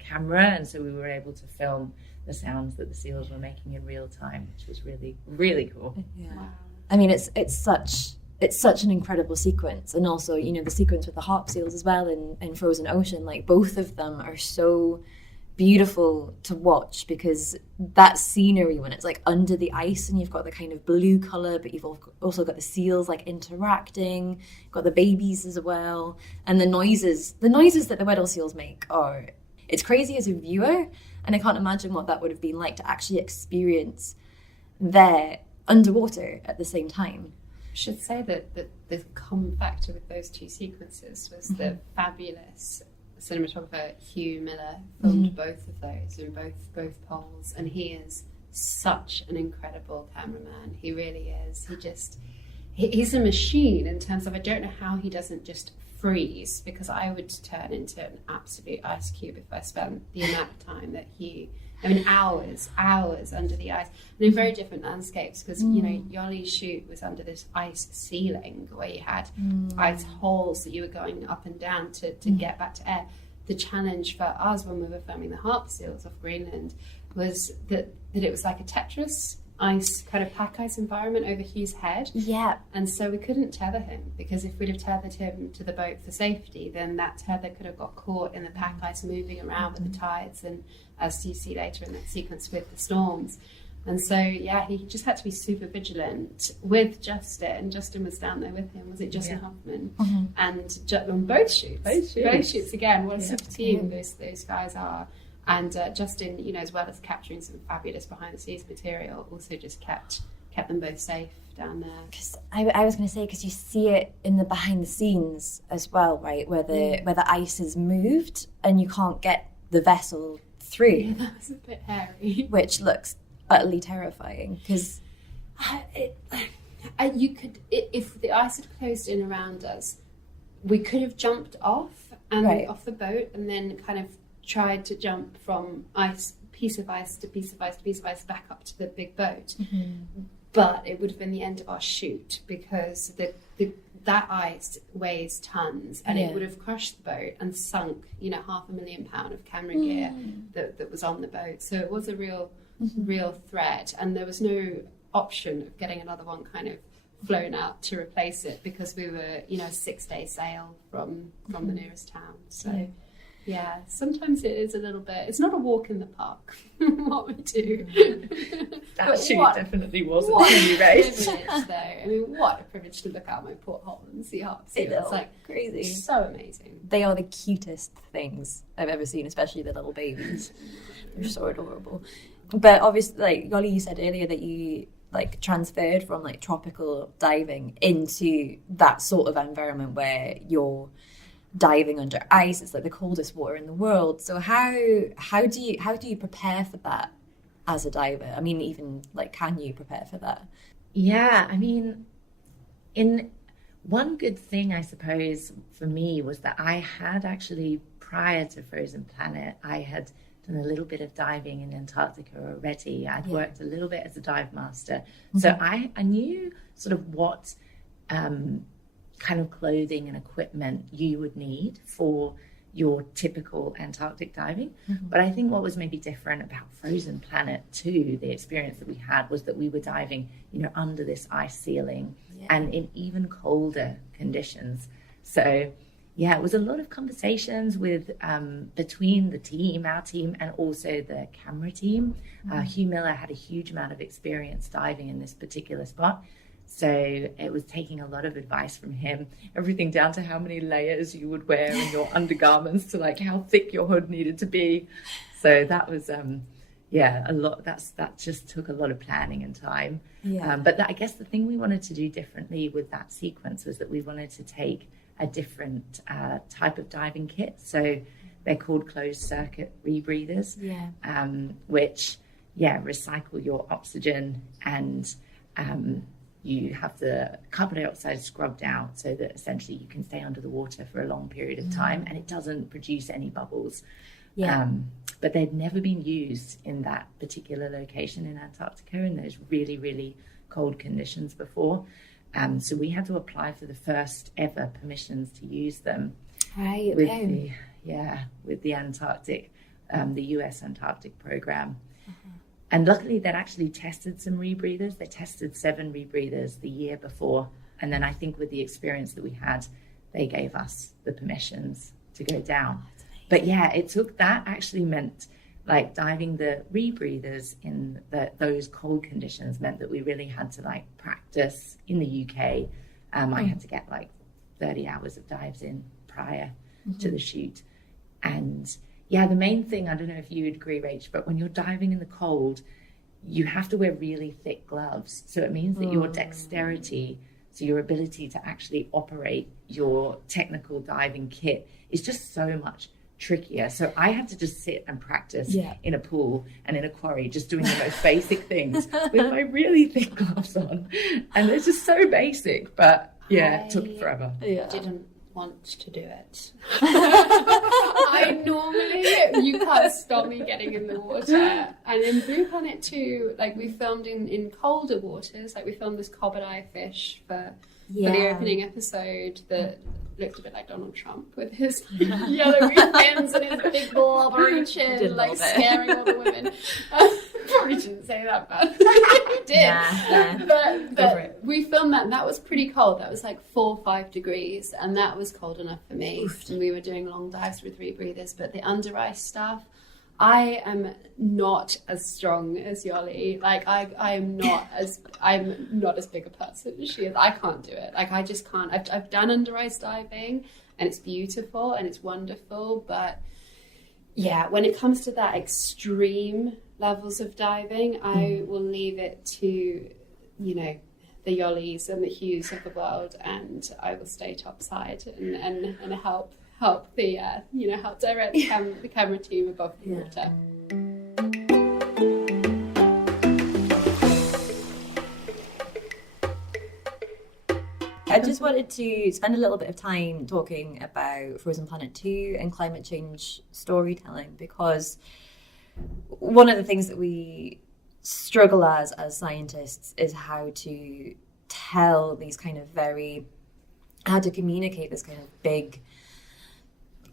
camera, and so we were able to film the sounds that the seals were making in real time, which was really, really cool. Yeah. Wow. I mean, it's such an incredible sequence, and also the sequence with the harp seals as well in Frozen Ocean. Like, both of them are so beautiful to watch, because that scenery when it's like under the ice and you've got the kind of blue color, but you've also got the seals like interacting, got the babies as well, and the noises that the Weddell seals make it's crazy as a viewer, and I can't imagine what that would have been like to actually experience there underwater at the same time. I should say that the common factor with those two sequences was the fabulous cinematographer Hugh Miller filmed both of those in both poles, and he is such an incredible cameraman. He really is. He's a machine in terms of, I don't know how he doesn't just freeze, because I would turn into an absolute ice cube if I spent the amount of time that hours under the ice, and in very different landscapes, because Yoli's shoot was under this ice ceiling where you had ice holes that you were going up and down to get back to air. The challenge for us when we were filming the harp seals off Greenland was that it was like a Tetris ice kind of pack ice environment over Hugh's head. Yeah. And so we couldn't tether him, because if we'd have tethered him to the boat for safety, then that tether could have got caught in the pack ice moving around with the tides, and as you see later in that sequence with the storms. And so, he just had to be super vigilant with Justin. Justin was down there with him. Was it Justin Hoffman? And on both shoots. Both shoots again. What a super team those guys are. And Justin, as well as capturing some fabulous behind-the-scenes material, also just kept them both safe down there. Because I was going to say, because you see it in the behind-the-scenes as well, right, where the ice is moved and you can't get the vessel through. Yeah, that's a bit hairy. Which looks utterly terrifying, because You could, if the ice had closed in around us, we could have jumped off the boat and then kind of tried to jump from piece of ice to piece of ice back up to the big boat. Mm-hmm. But it would have been the end of our shoot, because that ice weighs tons, and it would have crushed the boat and sunk, £500,000 of camera gear that was on the boat. So it was a real threat, and there was no option of getting another one kind of flown out to replace it, because we were, a 6-day sail from the nearest town. So yeah, sometimes it is a little bit, it's not a walk in the park what we do. That shoot definitely wasn't any race. Though. I mean, what a privilege to look out my porthole and see Harps. It's like crazy. So amazing. They are the cutest things I've ever seen, especially the little babies. They're so adorable. But obviously, like Yoli, you said earlier that you transferred from tropical diving into that sort of environment where you're diving under ice. It's the coldest water in the world. So how do you prepare for that as a diver? I mean, even can you prepare for that? Yeah, I mean, one good thing I suppose for me was that I had actually, prior to Frozen Planet, I had done a little bit of diving in Antarctica already. I'd worked a little bit as a dive master. Mm-hmm. So I knew sort of what kind of clothing and equipment you would need for your typical Antarctic diving. Mm-hmm. But I think what was maybe different about Frozen Planet too, the experience that we had, was that we were diving, under this ice ceiling and in even colder conditions. So yeah, it was a lot of conversations with between the team, our team, and also the camera team. Hugh Miller had a huge amount of experience diving in this particular spot. So it was taking a lot of advice from him, everything down to how many layers you would wear in your undergarments to how thick your hood needed to be. So that was, a lot. That just took a lot of planning and time. Yeah. But I guess the thing we wanted to do differently with that sequence was that we wanted to take a different type of diving kit. So they're called closed circuit rebreathers, which recycle your oxygen, and you have the carbon dioxide scrubbed out so that essentially you can stay under the water for a long period of time and it doesn't produce any bubbles. Yeah. But they'd never been used in that particular location in Antarctica in those really, really cold conditions before. So we had to apply for the first ever permissions to use them with the Antarctic, the US Antarctic program. And luckily they'd actually tested some rebreathers. They tested 7 rebreathers the year before. And then I think with the experience that we had, they gave us the permissions to go down. But that actually meant diving the rebreathers in those cold conditions meant that we really had to practice in the UK. I had to get 30 hours of dives in prior to the shoot. And the main thing, I don't know if you would agree, Rach, but when you're diving in the cold, you have to wear really thick gloves. So it means that your dexterity, so your ability to actually operate your technical diving kit, is just so much trickier. So I had to just sit and practice in a pool and in a quarry, just doing the most basic things with my really thick gloves on. And they're just so basic, but it took forever. I didn't want to do it. I normally, you can't stop me getting in the water. And in Blue Planet 2, we filmed in colder waters. We filmed this cobbled eye fish for the opening episode that looked a bit like Donald Trump with his yellowy fins and his big blubbery chin, scaring all the women. Probably shouldn't say that, but I did. But we filmed that, and that was pretty cold. That was 4 or 5 degrees, and that was cold enough for me. Oof. And we were doing long dives with rebreathers, but the under ice stuff, I am not as strong as Yoli. I'm not as big a person as she is. I can't do it. I just can't. I've done under ice diving, and it's beautiful and it's wonderful. But when it comes to that extreme levels of diving, I will leave it to the Yolis and the Hughes of the world, and I will stay topside and help the help direct the camera team above the water. just wanted to spend a little bit of time talking about Frozen Planet 2 and climate change storytelling, because one of the things that we struggle as scientists is how to tell these kind of how to communicate this kind of big,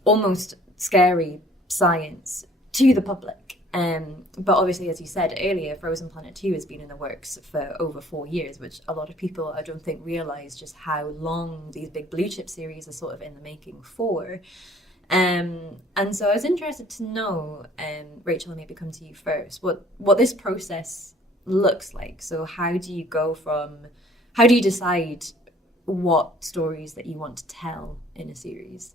almost scary science to the public. But obviously, as you said earlier, Frozen Planet 2 has been in the works for over 4 years, which a lot of people, I don't think, realise just how long these big blue chip series are sort of in the making for. And so I was interested to know, Rachel, and maybe come to you first, what this process looks like. So how do you decide what stories that you want to tell in a series?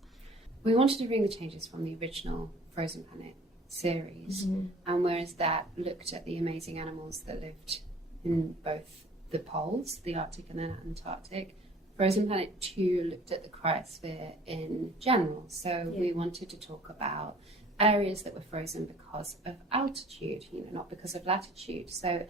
We wanted to bring the changes from the original Frozen Planet series, and whereas that looked at the amazing animals that lived in both the poles, the Arctic and the Antarctic, Frozen Planet 2 looked at the cryosphere in general. So we wanted to talk about areas that were frozen because of altitude, not because of latitude. So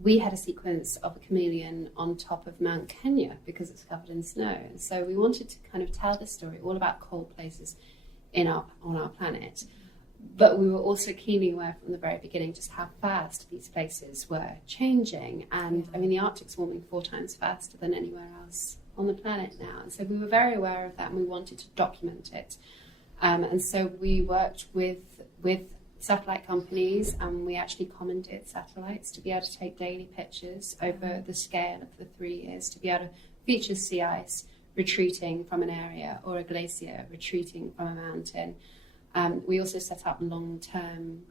we had a sequence of a chameleon on top of Mount Kenya because it's covered in snow. So we wanted to kind of tell the story all about cold places on our planet. But we were also keenly aware from the very beginning just how fast these places were changing. And I mean, the Arctic's warming 4 times faster than anywhere else on the planet now. And so we were very aware of that, and we wanted to document it. And so we worked with satellite companies, and we actually commandeered satellites to be able to take daily pictures over the scale of the 3 years, to be able to feature sea ice retreating from an area or a glacier retreating from a mountain. We also set up long-term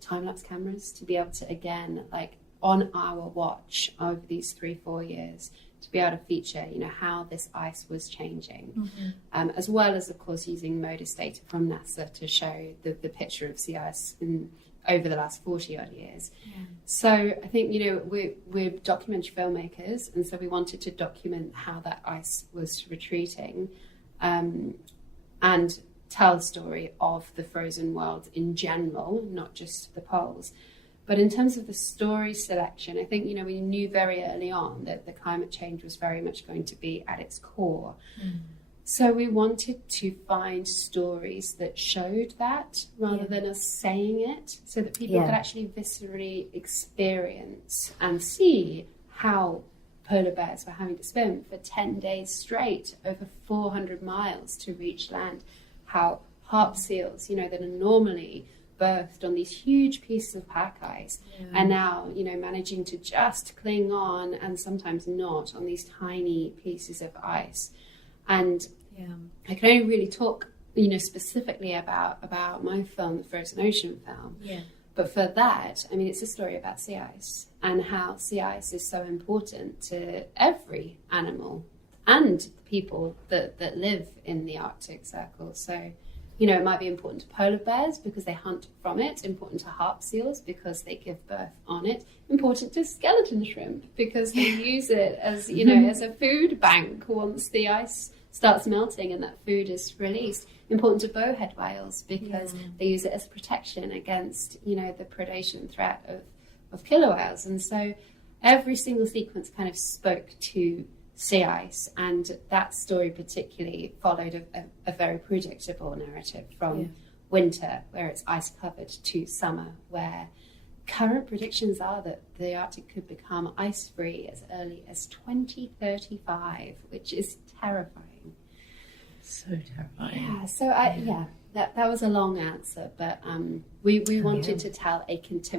time-lapse cameras to be able to, again, like on our watch over these 3-4 years, to be able to feature, how this ice was changing, as well as, of course, using MODIS data from NASA to show the picture of sea ice over the last 40-odd years. Yeah. So I think, we're documentary filmmakers, and so we wanted to document how that ice was retreating, and tell the story of the frozen world in general, not just the poles. But in terms of the story selection, I think, we knew very early on that the climate change was very much going to be at its core. So we wanted to find stories that showed that rather than us saying it, so that people could actually viscerally experience and see how polar bears were having to swim for 10 days straight over 400 miles to reach land. How harp seals, that are normally birthed on these huge pieces of pack ice, are now, managing to just cling on, and sometimes not, on these tiny pieces of ice. And I can only really talk, specifically about my film, the Frozen Ocean film. But for that, I mean, it's a story about sea ice and how sea ice is so important to every animal and the people that live in the Arctic Circle. So, it might be important to polar bears because they hunt from it, important to harp seals because they give birth on it, important to skeleton shrimp because they use it as, as a food bank once the ice starts melting and that food is released. Important to bowhead whales because they use it as protection against, the predation threat of killer whales. And so every single sequence kind of spoke to sea ice, and that story particularly followed a very predictable narrative from winter, where it's ice covered, to summer, where current predictions are that the Arctic could become ice free as early as 2035, which is terrifying. So terrifying. Yeah. So that was a long answer, but we wanted to tell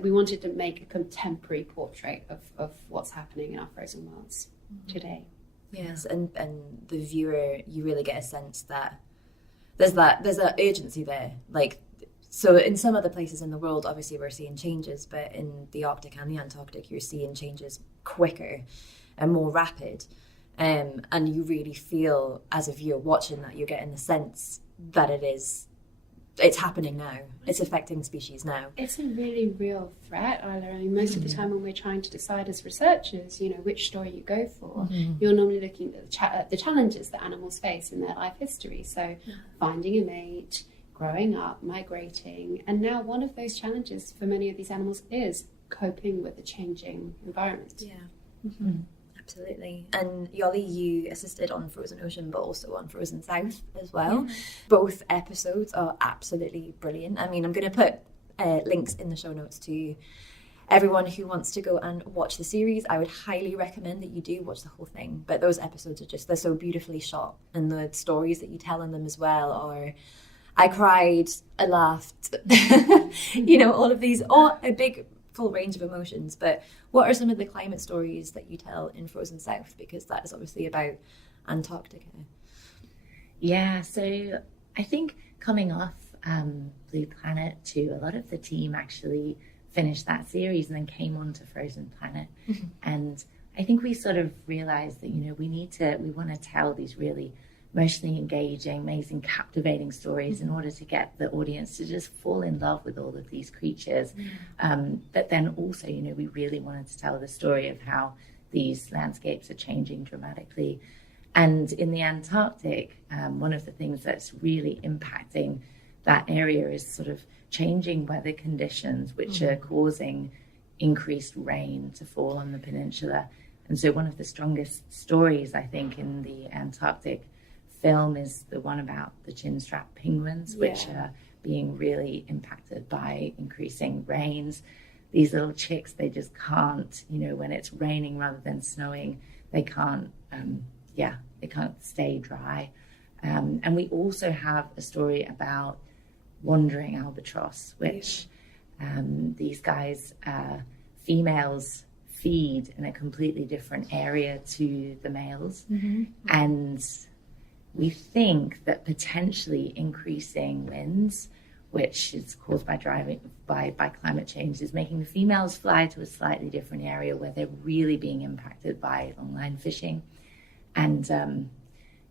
we wanted to make a contemporary portrait of what's happening in our frozen worlds today. Yes, and the viewer, you really get a sense that there's that urgency there. Like, so in some other places in the world, obviously we're seeing changes, but in the Arctic and the Antarctic, you're seeing changes quicker and more rapid. And you really feel, as a viewer watching that, you're getting the sense that it's happening now. It's affecting species now. It's a really real threat, Isla. I mean, most of the time when we're trying to decide as researchers, which story you go for, you're normally looking at the challenges that animals face in their life history. So finding a mate, growing up, migrating. And now one of those challenges for many of these animals is coping with the changing environment. Yeah. Absolutely. And Yoli, you assisted on Frozen Ocean, but also on Frozen South as well. Yeah. Both episodes are absolutely brilliant. I mean, I'm going to put links in the show notes to everyone who wants to go and watch the series. I would highly recommend that you do watch the whole thing. But those episodes are they're so beautifully shot, and the stories that you tell in them as well are... I cried, I laughed, all of these, a big full range of emotions. But what are some of the climate stories that you tell in Frozen South? Because that is obviously about Antarctica. Yeah, so I think coming off Blue Planet too, a lot of the team actually finished that series and then came on to Frozen Planet. Mm-hmm. And I think we sort of realized that, we want to tell these really emotionally engaging, amazing, captivating stories in order to get the audience to just fall in love with all of these creatures. But then also, we really wanted to tell the story of how these landscapes are changing dramatically. And in the Antarctic, one of the things that's really impacting that area is sort of changing weather conditions, which are causing increased rain to fall on the peninsula. And so one of the strongest stories, I think, in the Antarctic film is the one about the chinstrap penguins, which are being really impacted by increasing rains. These little chicks, they just can't, when it's raining rather than snowing, they can't stay dry. And we also have a story about wandering albatross, which these guys, females, feed in a completely different area to the males. Mm-hmm. And we think that potentially increasing winds, which is caused by by climate change, is making the females fly to a slightly different area where they're really being impacted by longline fishing. And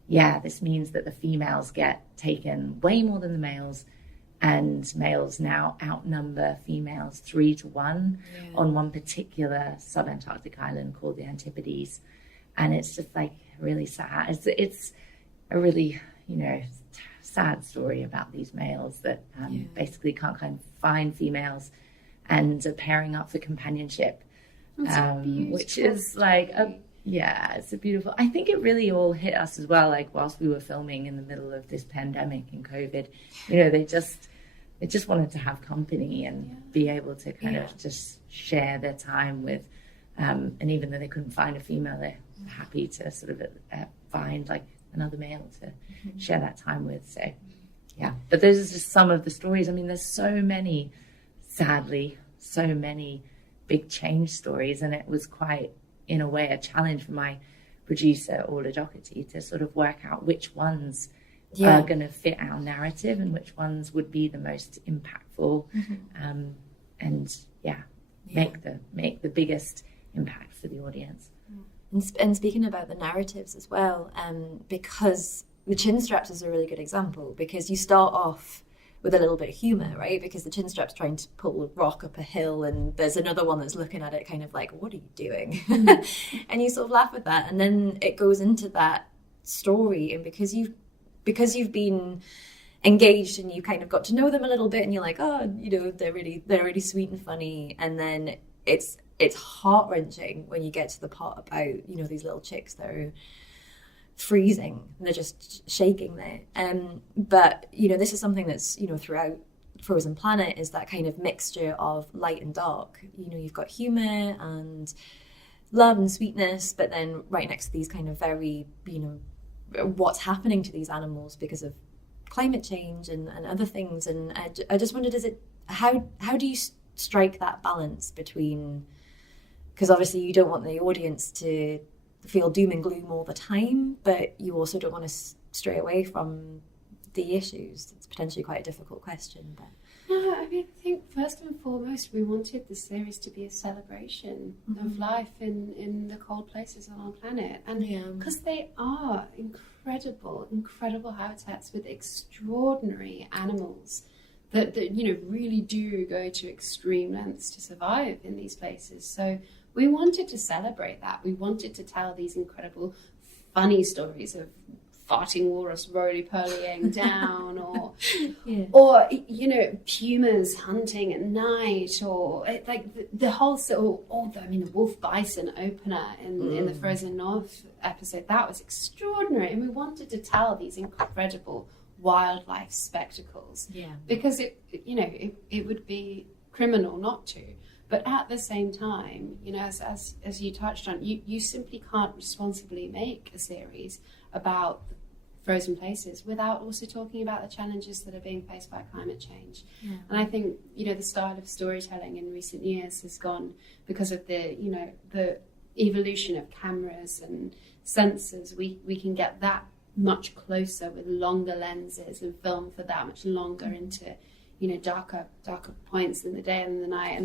this means that the females get taken way more than the males, and males now outnumber females 3 to 1 on one particular subantarctic island called the Antipodes. And it's just like really sad. It's a really, sad story about these males that basically can't kind of find females and are pairing up for companionship, which is like, it's a beautiful, I think it really all hit us as well, like whilst we were filming in the middle of this pandemic and COVID, they just wanted to have company and be able to kind of just share their time with, and even though they couldn't find a female, they're happy to sort of find like another male to share that time with. So but those are just some of the stories. I mean, there's so many big change stories, and it was quite, in a way, a challenge for my producer Orla Doherty to sort of work out which ones are going to fit our narrative and which ones would be the most impactful, make the biggest impact for the audience. And speaking about the narratives as well, because the chin straps is a really good example, because you start off with a little bit of humour, right? Because the chin strap's trying to pull a rock up a hill, and there's another one that's looking at it kind of like, what are you doing? And you sort of laugh at that, and then it goes into that story, and because you've been engaged and you kind of got to know them a little bit, and you're like, they're really sweet and funny, and then it's heart-wrenching when you get to the part about, these little chicks that are freezing and they're just shaking there. But, this is something that's, throughout Frozen Planet, is that kind of mixture of light and dark. You've got humour and love and sweetness, but then right next to these kind of very, what's happening to these animals because of climate change and other things. And I just wondered, how do you strike that balance between, because obviously you don't want the audience to feel doom and gloom all the time, but you also don't want to stray away from the issues. It's potentially quite a difficult question. But no, I mean, I think first and foremost, we wanted the series to be a celebration of life in the cold places on our planet. And because they are incredible habitats with extraordinary animals that really do go to extreme lengths to survive in these places. So we wanted to celebrate that. We wanted to tell these incredible, funny stories of farting walrus roly-polying down, or Yeah. or you know, pumas hunting at night, or like the whole the wolf bison opener in the Frozen North episode, that was extraordinary, and we wanted to tell these incredible wildlife spectacles, because it would be criminal not to. But at the same time, you know, as you touched on, you simply can't responsibly make a series about frozen places without also talking about the challenges that are being faced by climate change. Yeah. And I think, you know, the style of storytelling in recent years has gone, because of the evolution of cameras and sensors, we can get that much closer with longer lenses and film for that much longer into, you know, darker points in the day and the night.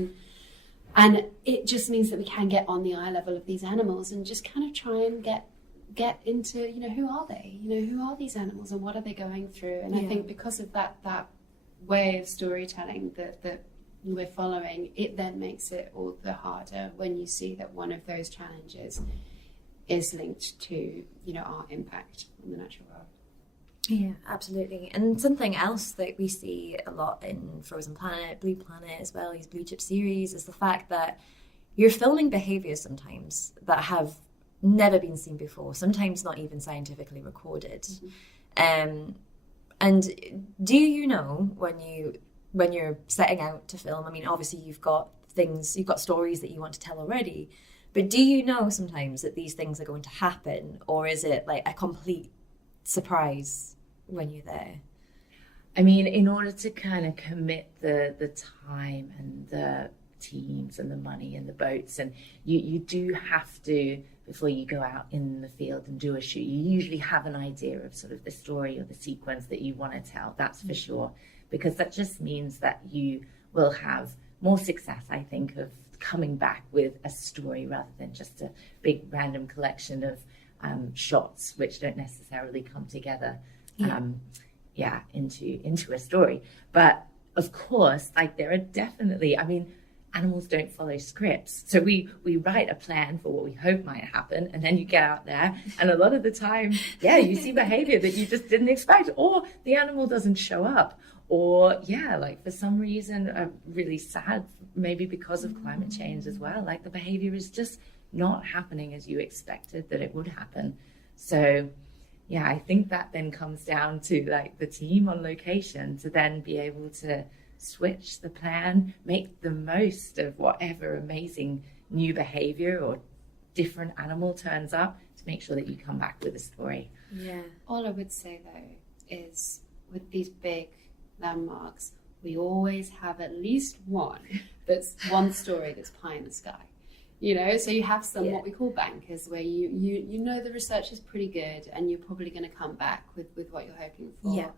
And it just means that we can get on the eye level of these animals and just kind of try and get into, you know, who are they? You know, who are these animals and what are they going through? And I think because of that way of storytelling that we're following, it then makes it all the harder when you see that one of those challenges is linked to, you know, our impact on the natural world. Yeah, absolutely. And something else that we see a lot in Frozen Planet, Blue Planet as well, these blue chip series, is the fact that you're filming behaviours sometimes that have never been seen before, sometimes not even scientifically recorded. And do you know when you're setting out to film, I mean, obviously you've got stories that you want to tell already, but do you know sometimes that these things are going to happen, or is it like a complete surprise when you're there? I mean, in order to kind of commit the time and the teams and the money and the boats, and you do have to, before you go out in the field and do a shoot, you usually have an idea of sort of the story or the sequence that you want to tell, that's for sure, because that just means that you will have more success, I think, of coming back with a story rather than just a big random collection of shots which don't necessarily come together into a story. But of course, like, there are definitely, I mean, animals don't follow scripts, so we write a plan for what we hope might happen, and then you get out there and a lot of the time you see behavior that you just didn't expect, or the animal doesn't show up, or like for some reason really sad, maybe because of climate change as well, like the behavior is just not happening as you expected that it would happen. So I think that then comes down to like the team on location to then be able to switch the plan, make the most of whatever amazing new behavior or different animal turns up, to make sure that you come back with a story. Yeah. All I would say though is, with these big landmarks, we always have at least one story that's pie in the sky. You know, so you have some what we call bankers, where you know the research is pretty good and you're probably going to come back with what you're hoping for. Yeah.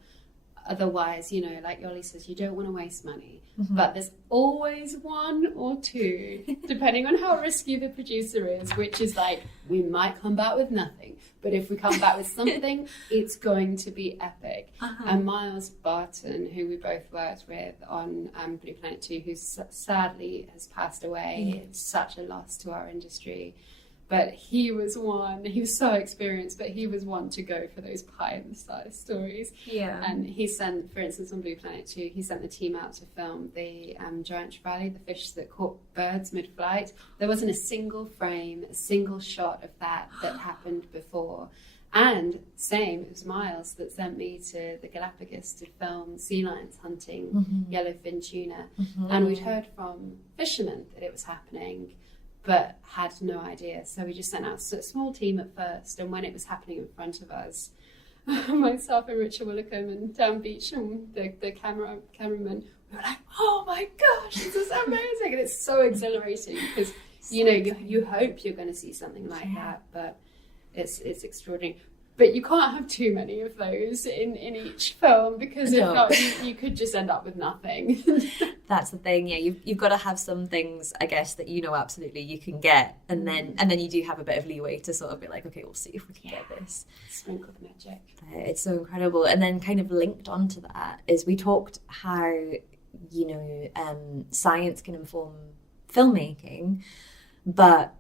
Otherwise, you know, like Yoli says, you don't want to waste money. But there's always one or two, depending on how risky the producer is, which is like, we might come back with nothing, but if we come back with something, it's going to be epic. And Miles Barton, who we both worked with on Blue Planet 2, who sadly has passed away, it's such a loss to our industry. But he was so experienced, but he was one to go for those pie in the sky stories. Yeah. And he sent, for instance, on Blue Planet 2, he sent the team out to film the giant trevally, the fish that caught birds mid-flight. There wasn't a single frame, a single shot of that happened before. And it was Miles that sent me to the Galapagos to film sea lions hunting yellowfin tuna. And we'd heard from fishermen that it was happening, but had no idea. So we just sent out a small team at first, and when it was happening in front of us, myself and Richard Willicombe and Dan Beach and the cameraman, we were like, oh my gosh, this is amazing. And it's so exhilarating, because you hope you're going to see something like that, but it's extraordinary. But you can't have too many of those in each film, because if not, you could just end up with nothing. That's the thing. Yeah, you've got to have some things, I guess, that absolutely you can get, and then you do have a bit of leeway to sort of be like, okay, we'll see if we can get this. Sprinkle the magic. It's so incredible. And then kind of linked onto that is, we talked how science can inform filmmaking, but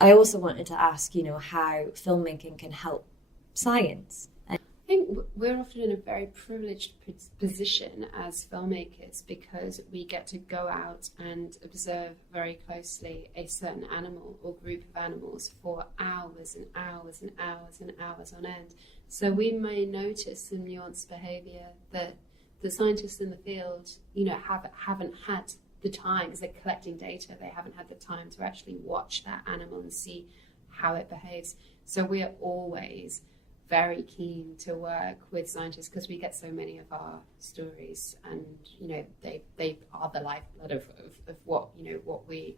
I also wanted to ask, how filmmaking can help science. think we're often in a very privileged position as filmmakers because we get to go out and observe very closely a certain animal or group of animals for hours and hours and hours and hours on end. So we may notice some nuanced behaviour that the scientists in the field, haven't had the time, because they're collecting data, they haven't had the time to actually watch that animal and see how it behaves. So we are always very keen to work with scientists because we get so many of our stories, and they are the lifeblood of what we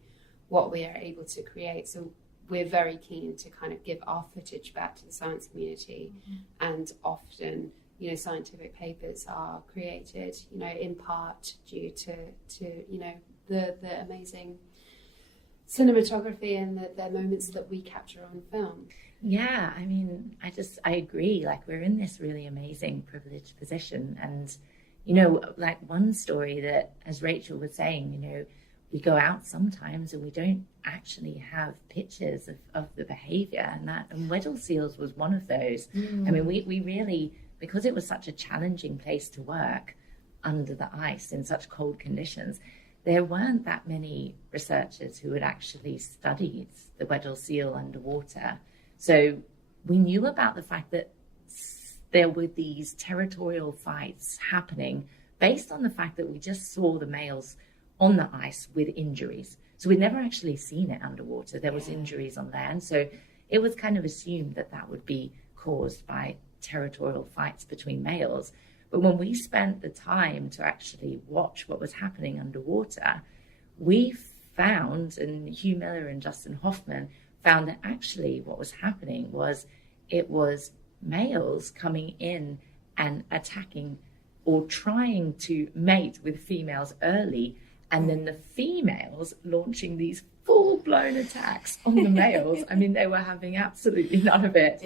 are able to create. So we're very keen to kind of give our footage back to the science community, and often scientific papers are created in part due to the amazing cinematography and the moments that we capture on film. Yeah, I mean, I agree. Like, we're in this really amazing privileged position. And, like one story that, as Rachel was saying, we go out sometimes and we don't actually have pictures of the behavior, and Weddell seals was one of those. I mean, we really, because it was such a challenging place to work under the ice in such cold conditions, there weren't that many researchers who had actually studied the Weddell seal underwater. So we knew about the fact that there were these territorial fights happening based on the fact that we just saw the males on the ice with injuries. So we'd never actually seen it underwater. There was injuries on land. So it was kind of assumed that would be caused by territorial fights between males. But when we spent the time to actually watch what was happening underwater, we found, and Hugh Miller and Justin Hoffman found, that actually what was happening was it was males coming in and attacking or trying to mate with females early, and then the females launching these full-blown attacks on the males. I mean, they were having absolutely none of it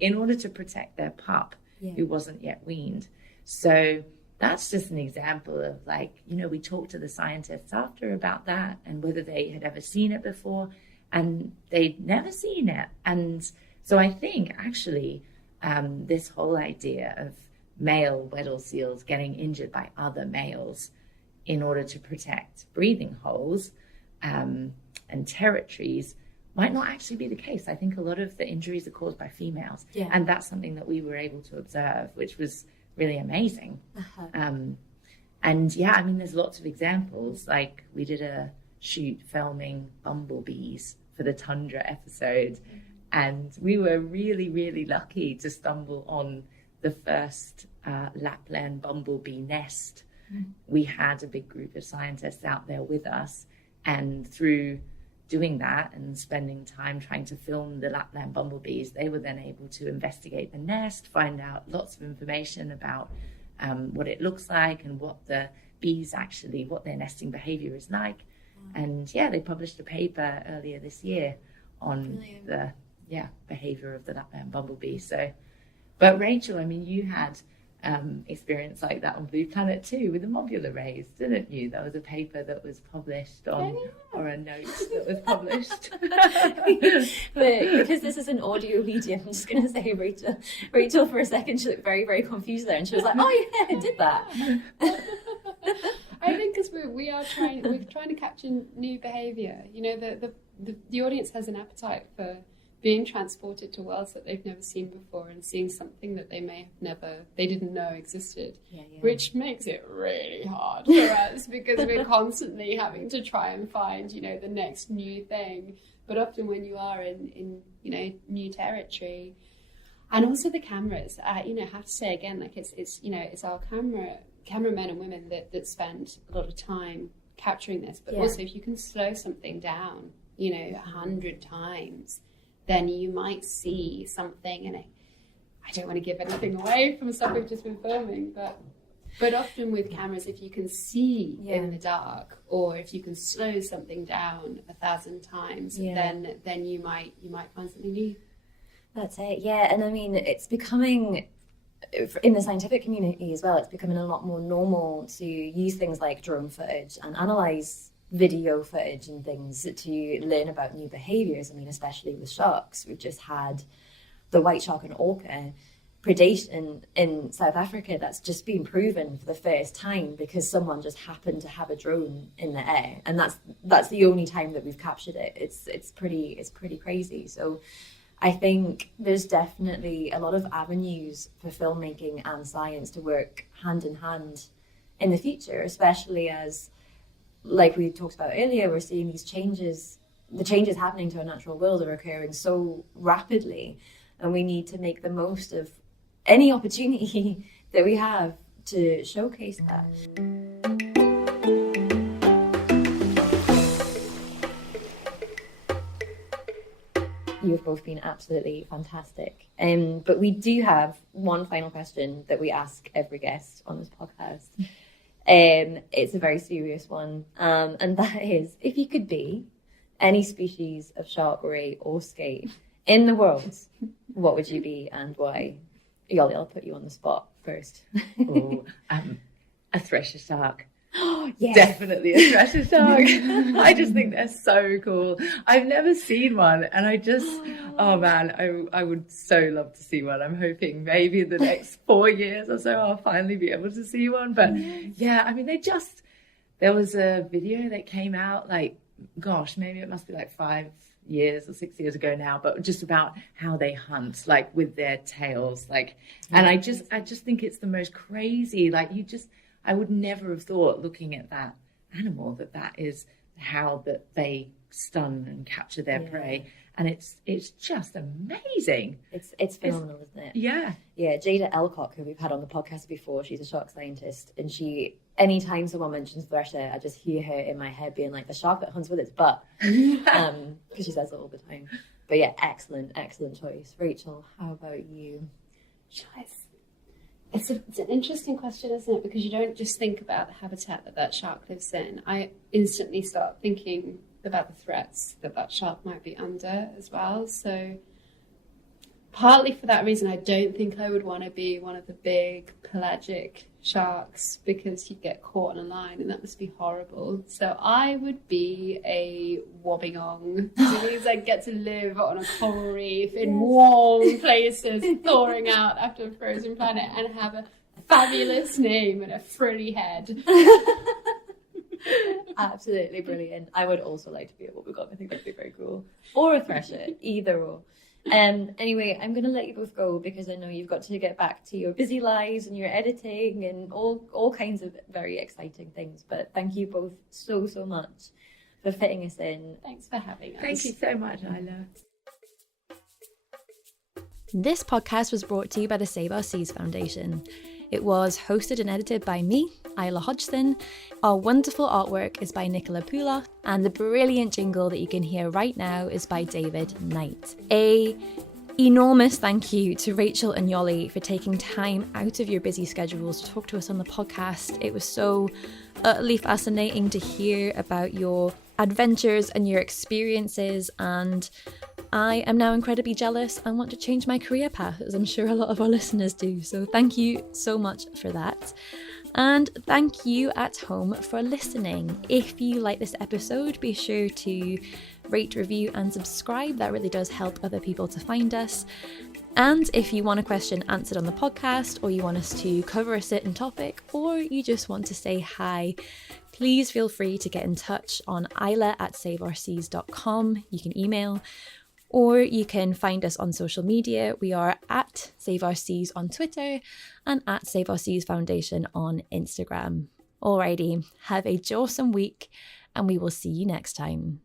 in order to protect their pup who wasn't yet weaned. So that's just an example of, like, we talked to the scientists after about that and whether they had ever seen it before, and they'd never seen it. And so I think actually this whole idea of male Weddell seals getting injured by other males in order to protect breathing holes and territories might not actually be the case. I think a lot of the injuries are caused by females. Yeah. And that's something that we were able to observe, which was really amazing. And yeah, I mean, there's lots of examples. Like, we did a shoot filming bumblebees for the Tundra episode, and we were really, really lucky to stumble on the first Lapland bumblebee nest. We had a big group of scientists out there with us, and through doing that and spending time trying to film the Lapland bumblebees, they were then able to investigate the nest, find out lots of information about what it looks like and what the bees actually, what their nesting behavior is like. And yeah, they published a paper earlier this year on the behavior of the Lapland bumblebee. So, but Rachel, I mean, you had experience like that on Blue Planet too, with the mobula rays, didn't you? That was a paper that was published on, or a note that was published. But because this is an audio medium, I'm just going to say Rachel for a second, she looked very, very confused there, and she was like, "Oh yeah, I did that." I think because we're trying to capture new behaviour. The audience has an appetite for being transported to worlds that they've never seen before and seeing something that they didn't know existed, which makes it really hard for us because we're constantly having to try and find, the next new thing. But often when you are in new territory, and also the cameras, I have to say again, like it's our cameramen and women that spend a lot of time capturing this. But also, if you can slow something down, 100 times, then you might see something, and I don't want to give anything away from stuff we've just been filming, but often with cameras, if you can see in the dark, or if you can slow something down 1,000 times, then you might find something new. That's it, yeah. And I mean, it's becoming, in the scientific community as well, it's becoming a lot more normal to use things like drone footage and analyze video footage and things to learn about new behaviors. I mean, especially with sharks, we've just had the white shark and orca predation in South Africa that's just been proven for the first time because someone just happened to have a drone in the air, and that's the only time that we've captured it. It's pretty crazy. So I think there's definitely a lot of avenues for filmmaking and science to work hand in hand in the future, especially as, like we talked about earlier, we're seeing these changes. The changes happening to our natural world are occurring so rapidly, and we need to make the most of any opportunity that we have to showcase that. You have both been absolutely fantastic. But we do have one final question that we ask every guest on this podcast. It's a very serious one. And that is, if you could be any species of shark, ray or skate in the world, what would you be and why? Yoli, I'll put you on the spot first. A thresher shark. Yes. Definitely a thresher shark. I just think they're so cool. I've never seen one, and oh man, I would so love to see one. I'm hoping maybe in the next 4 years or so I'll finally be able to see one. But yeah, I mean, there was a video that came out, like, gosh, maybe it must be like 5 years or 6 years ago now, but just about how they hunt, like with their tails, like, and I just think it's the most crazy, like, I would never have thought, looking at that animal, that is how that they stun and capture their prey, and it's just amazing. It's phenomenal, isn't it? Yeah. Jada Elcock, who we've had on the podcast before, she's a shark scientist, and anytime someone mentions thresher, I just hear her in my head being like, the shark that hunts with its butt, because she says it all the time. But yeah, excellent choice. Rachel, how about you? It's an interesting question, isn't it? Because you don't just think about the habitat that shark lives in. I instantly start thinking about the threats that shark might be under as well. So partly for that reason, I don't think I would want to be one of the big pelagic sharks, because you'd get caught in a line and that must be horrible. So I would be a wobbegong. It means I get to live on a coral reef in warm places, thawing out after a frozen planet, and have a fabulous name and a frilly head. Absolutely brilliant. I would also like to be a wobbegong. I think that'd be very cool. Or a thresher, either or. Anyway, I'm going to let you both go because I know you've got to get back to your busy lives and your editing and all kinds of very exciting things. But thank you both so much for fitting us in. Thanks for having us. Thank you so much, Isla. This podcast was brought to you by the Save Our Seas Foundation. It was hosted and edited by me, Isla Hodgson. Our wonderful artwork is by Nicola Pula, and the brilliant jingle that you can hear right now is by David Knight. A enormous thank you to Rachel and Yoli for taking time out of your busy schedules to talk to us on the podcast. It was so utterly fascinating to hear about your adventures and your experiences, and I am now incredibly jealous and want to change my career path, as I'm sure a lot of our listeners do. So thank you so much for that. And thank you at home for listening. If you like this episode, be sure to rate, review and subscribe. That really does help other people to find us. And if you want a question answered on the podcast, or you want us to cover a certain topic, or you just want to say hi, please feel free to get in touch on isla@saveourseas.com. You can email, or you can find us on social media. We are at Save Our Seas on Twitter and at Save Our Seas Foundation on Instagram. Alrighty, have a jawsome week, and we will see you next time.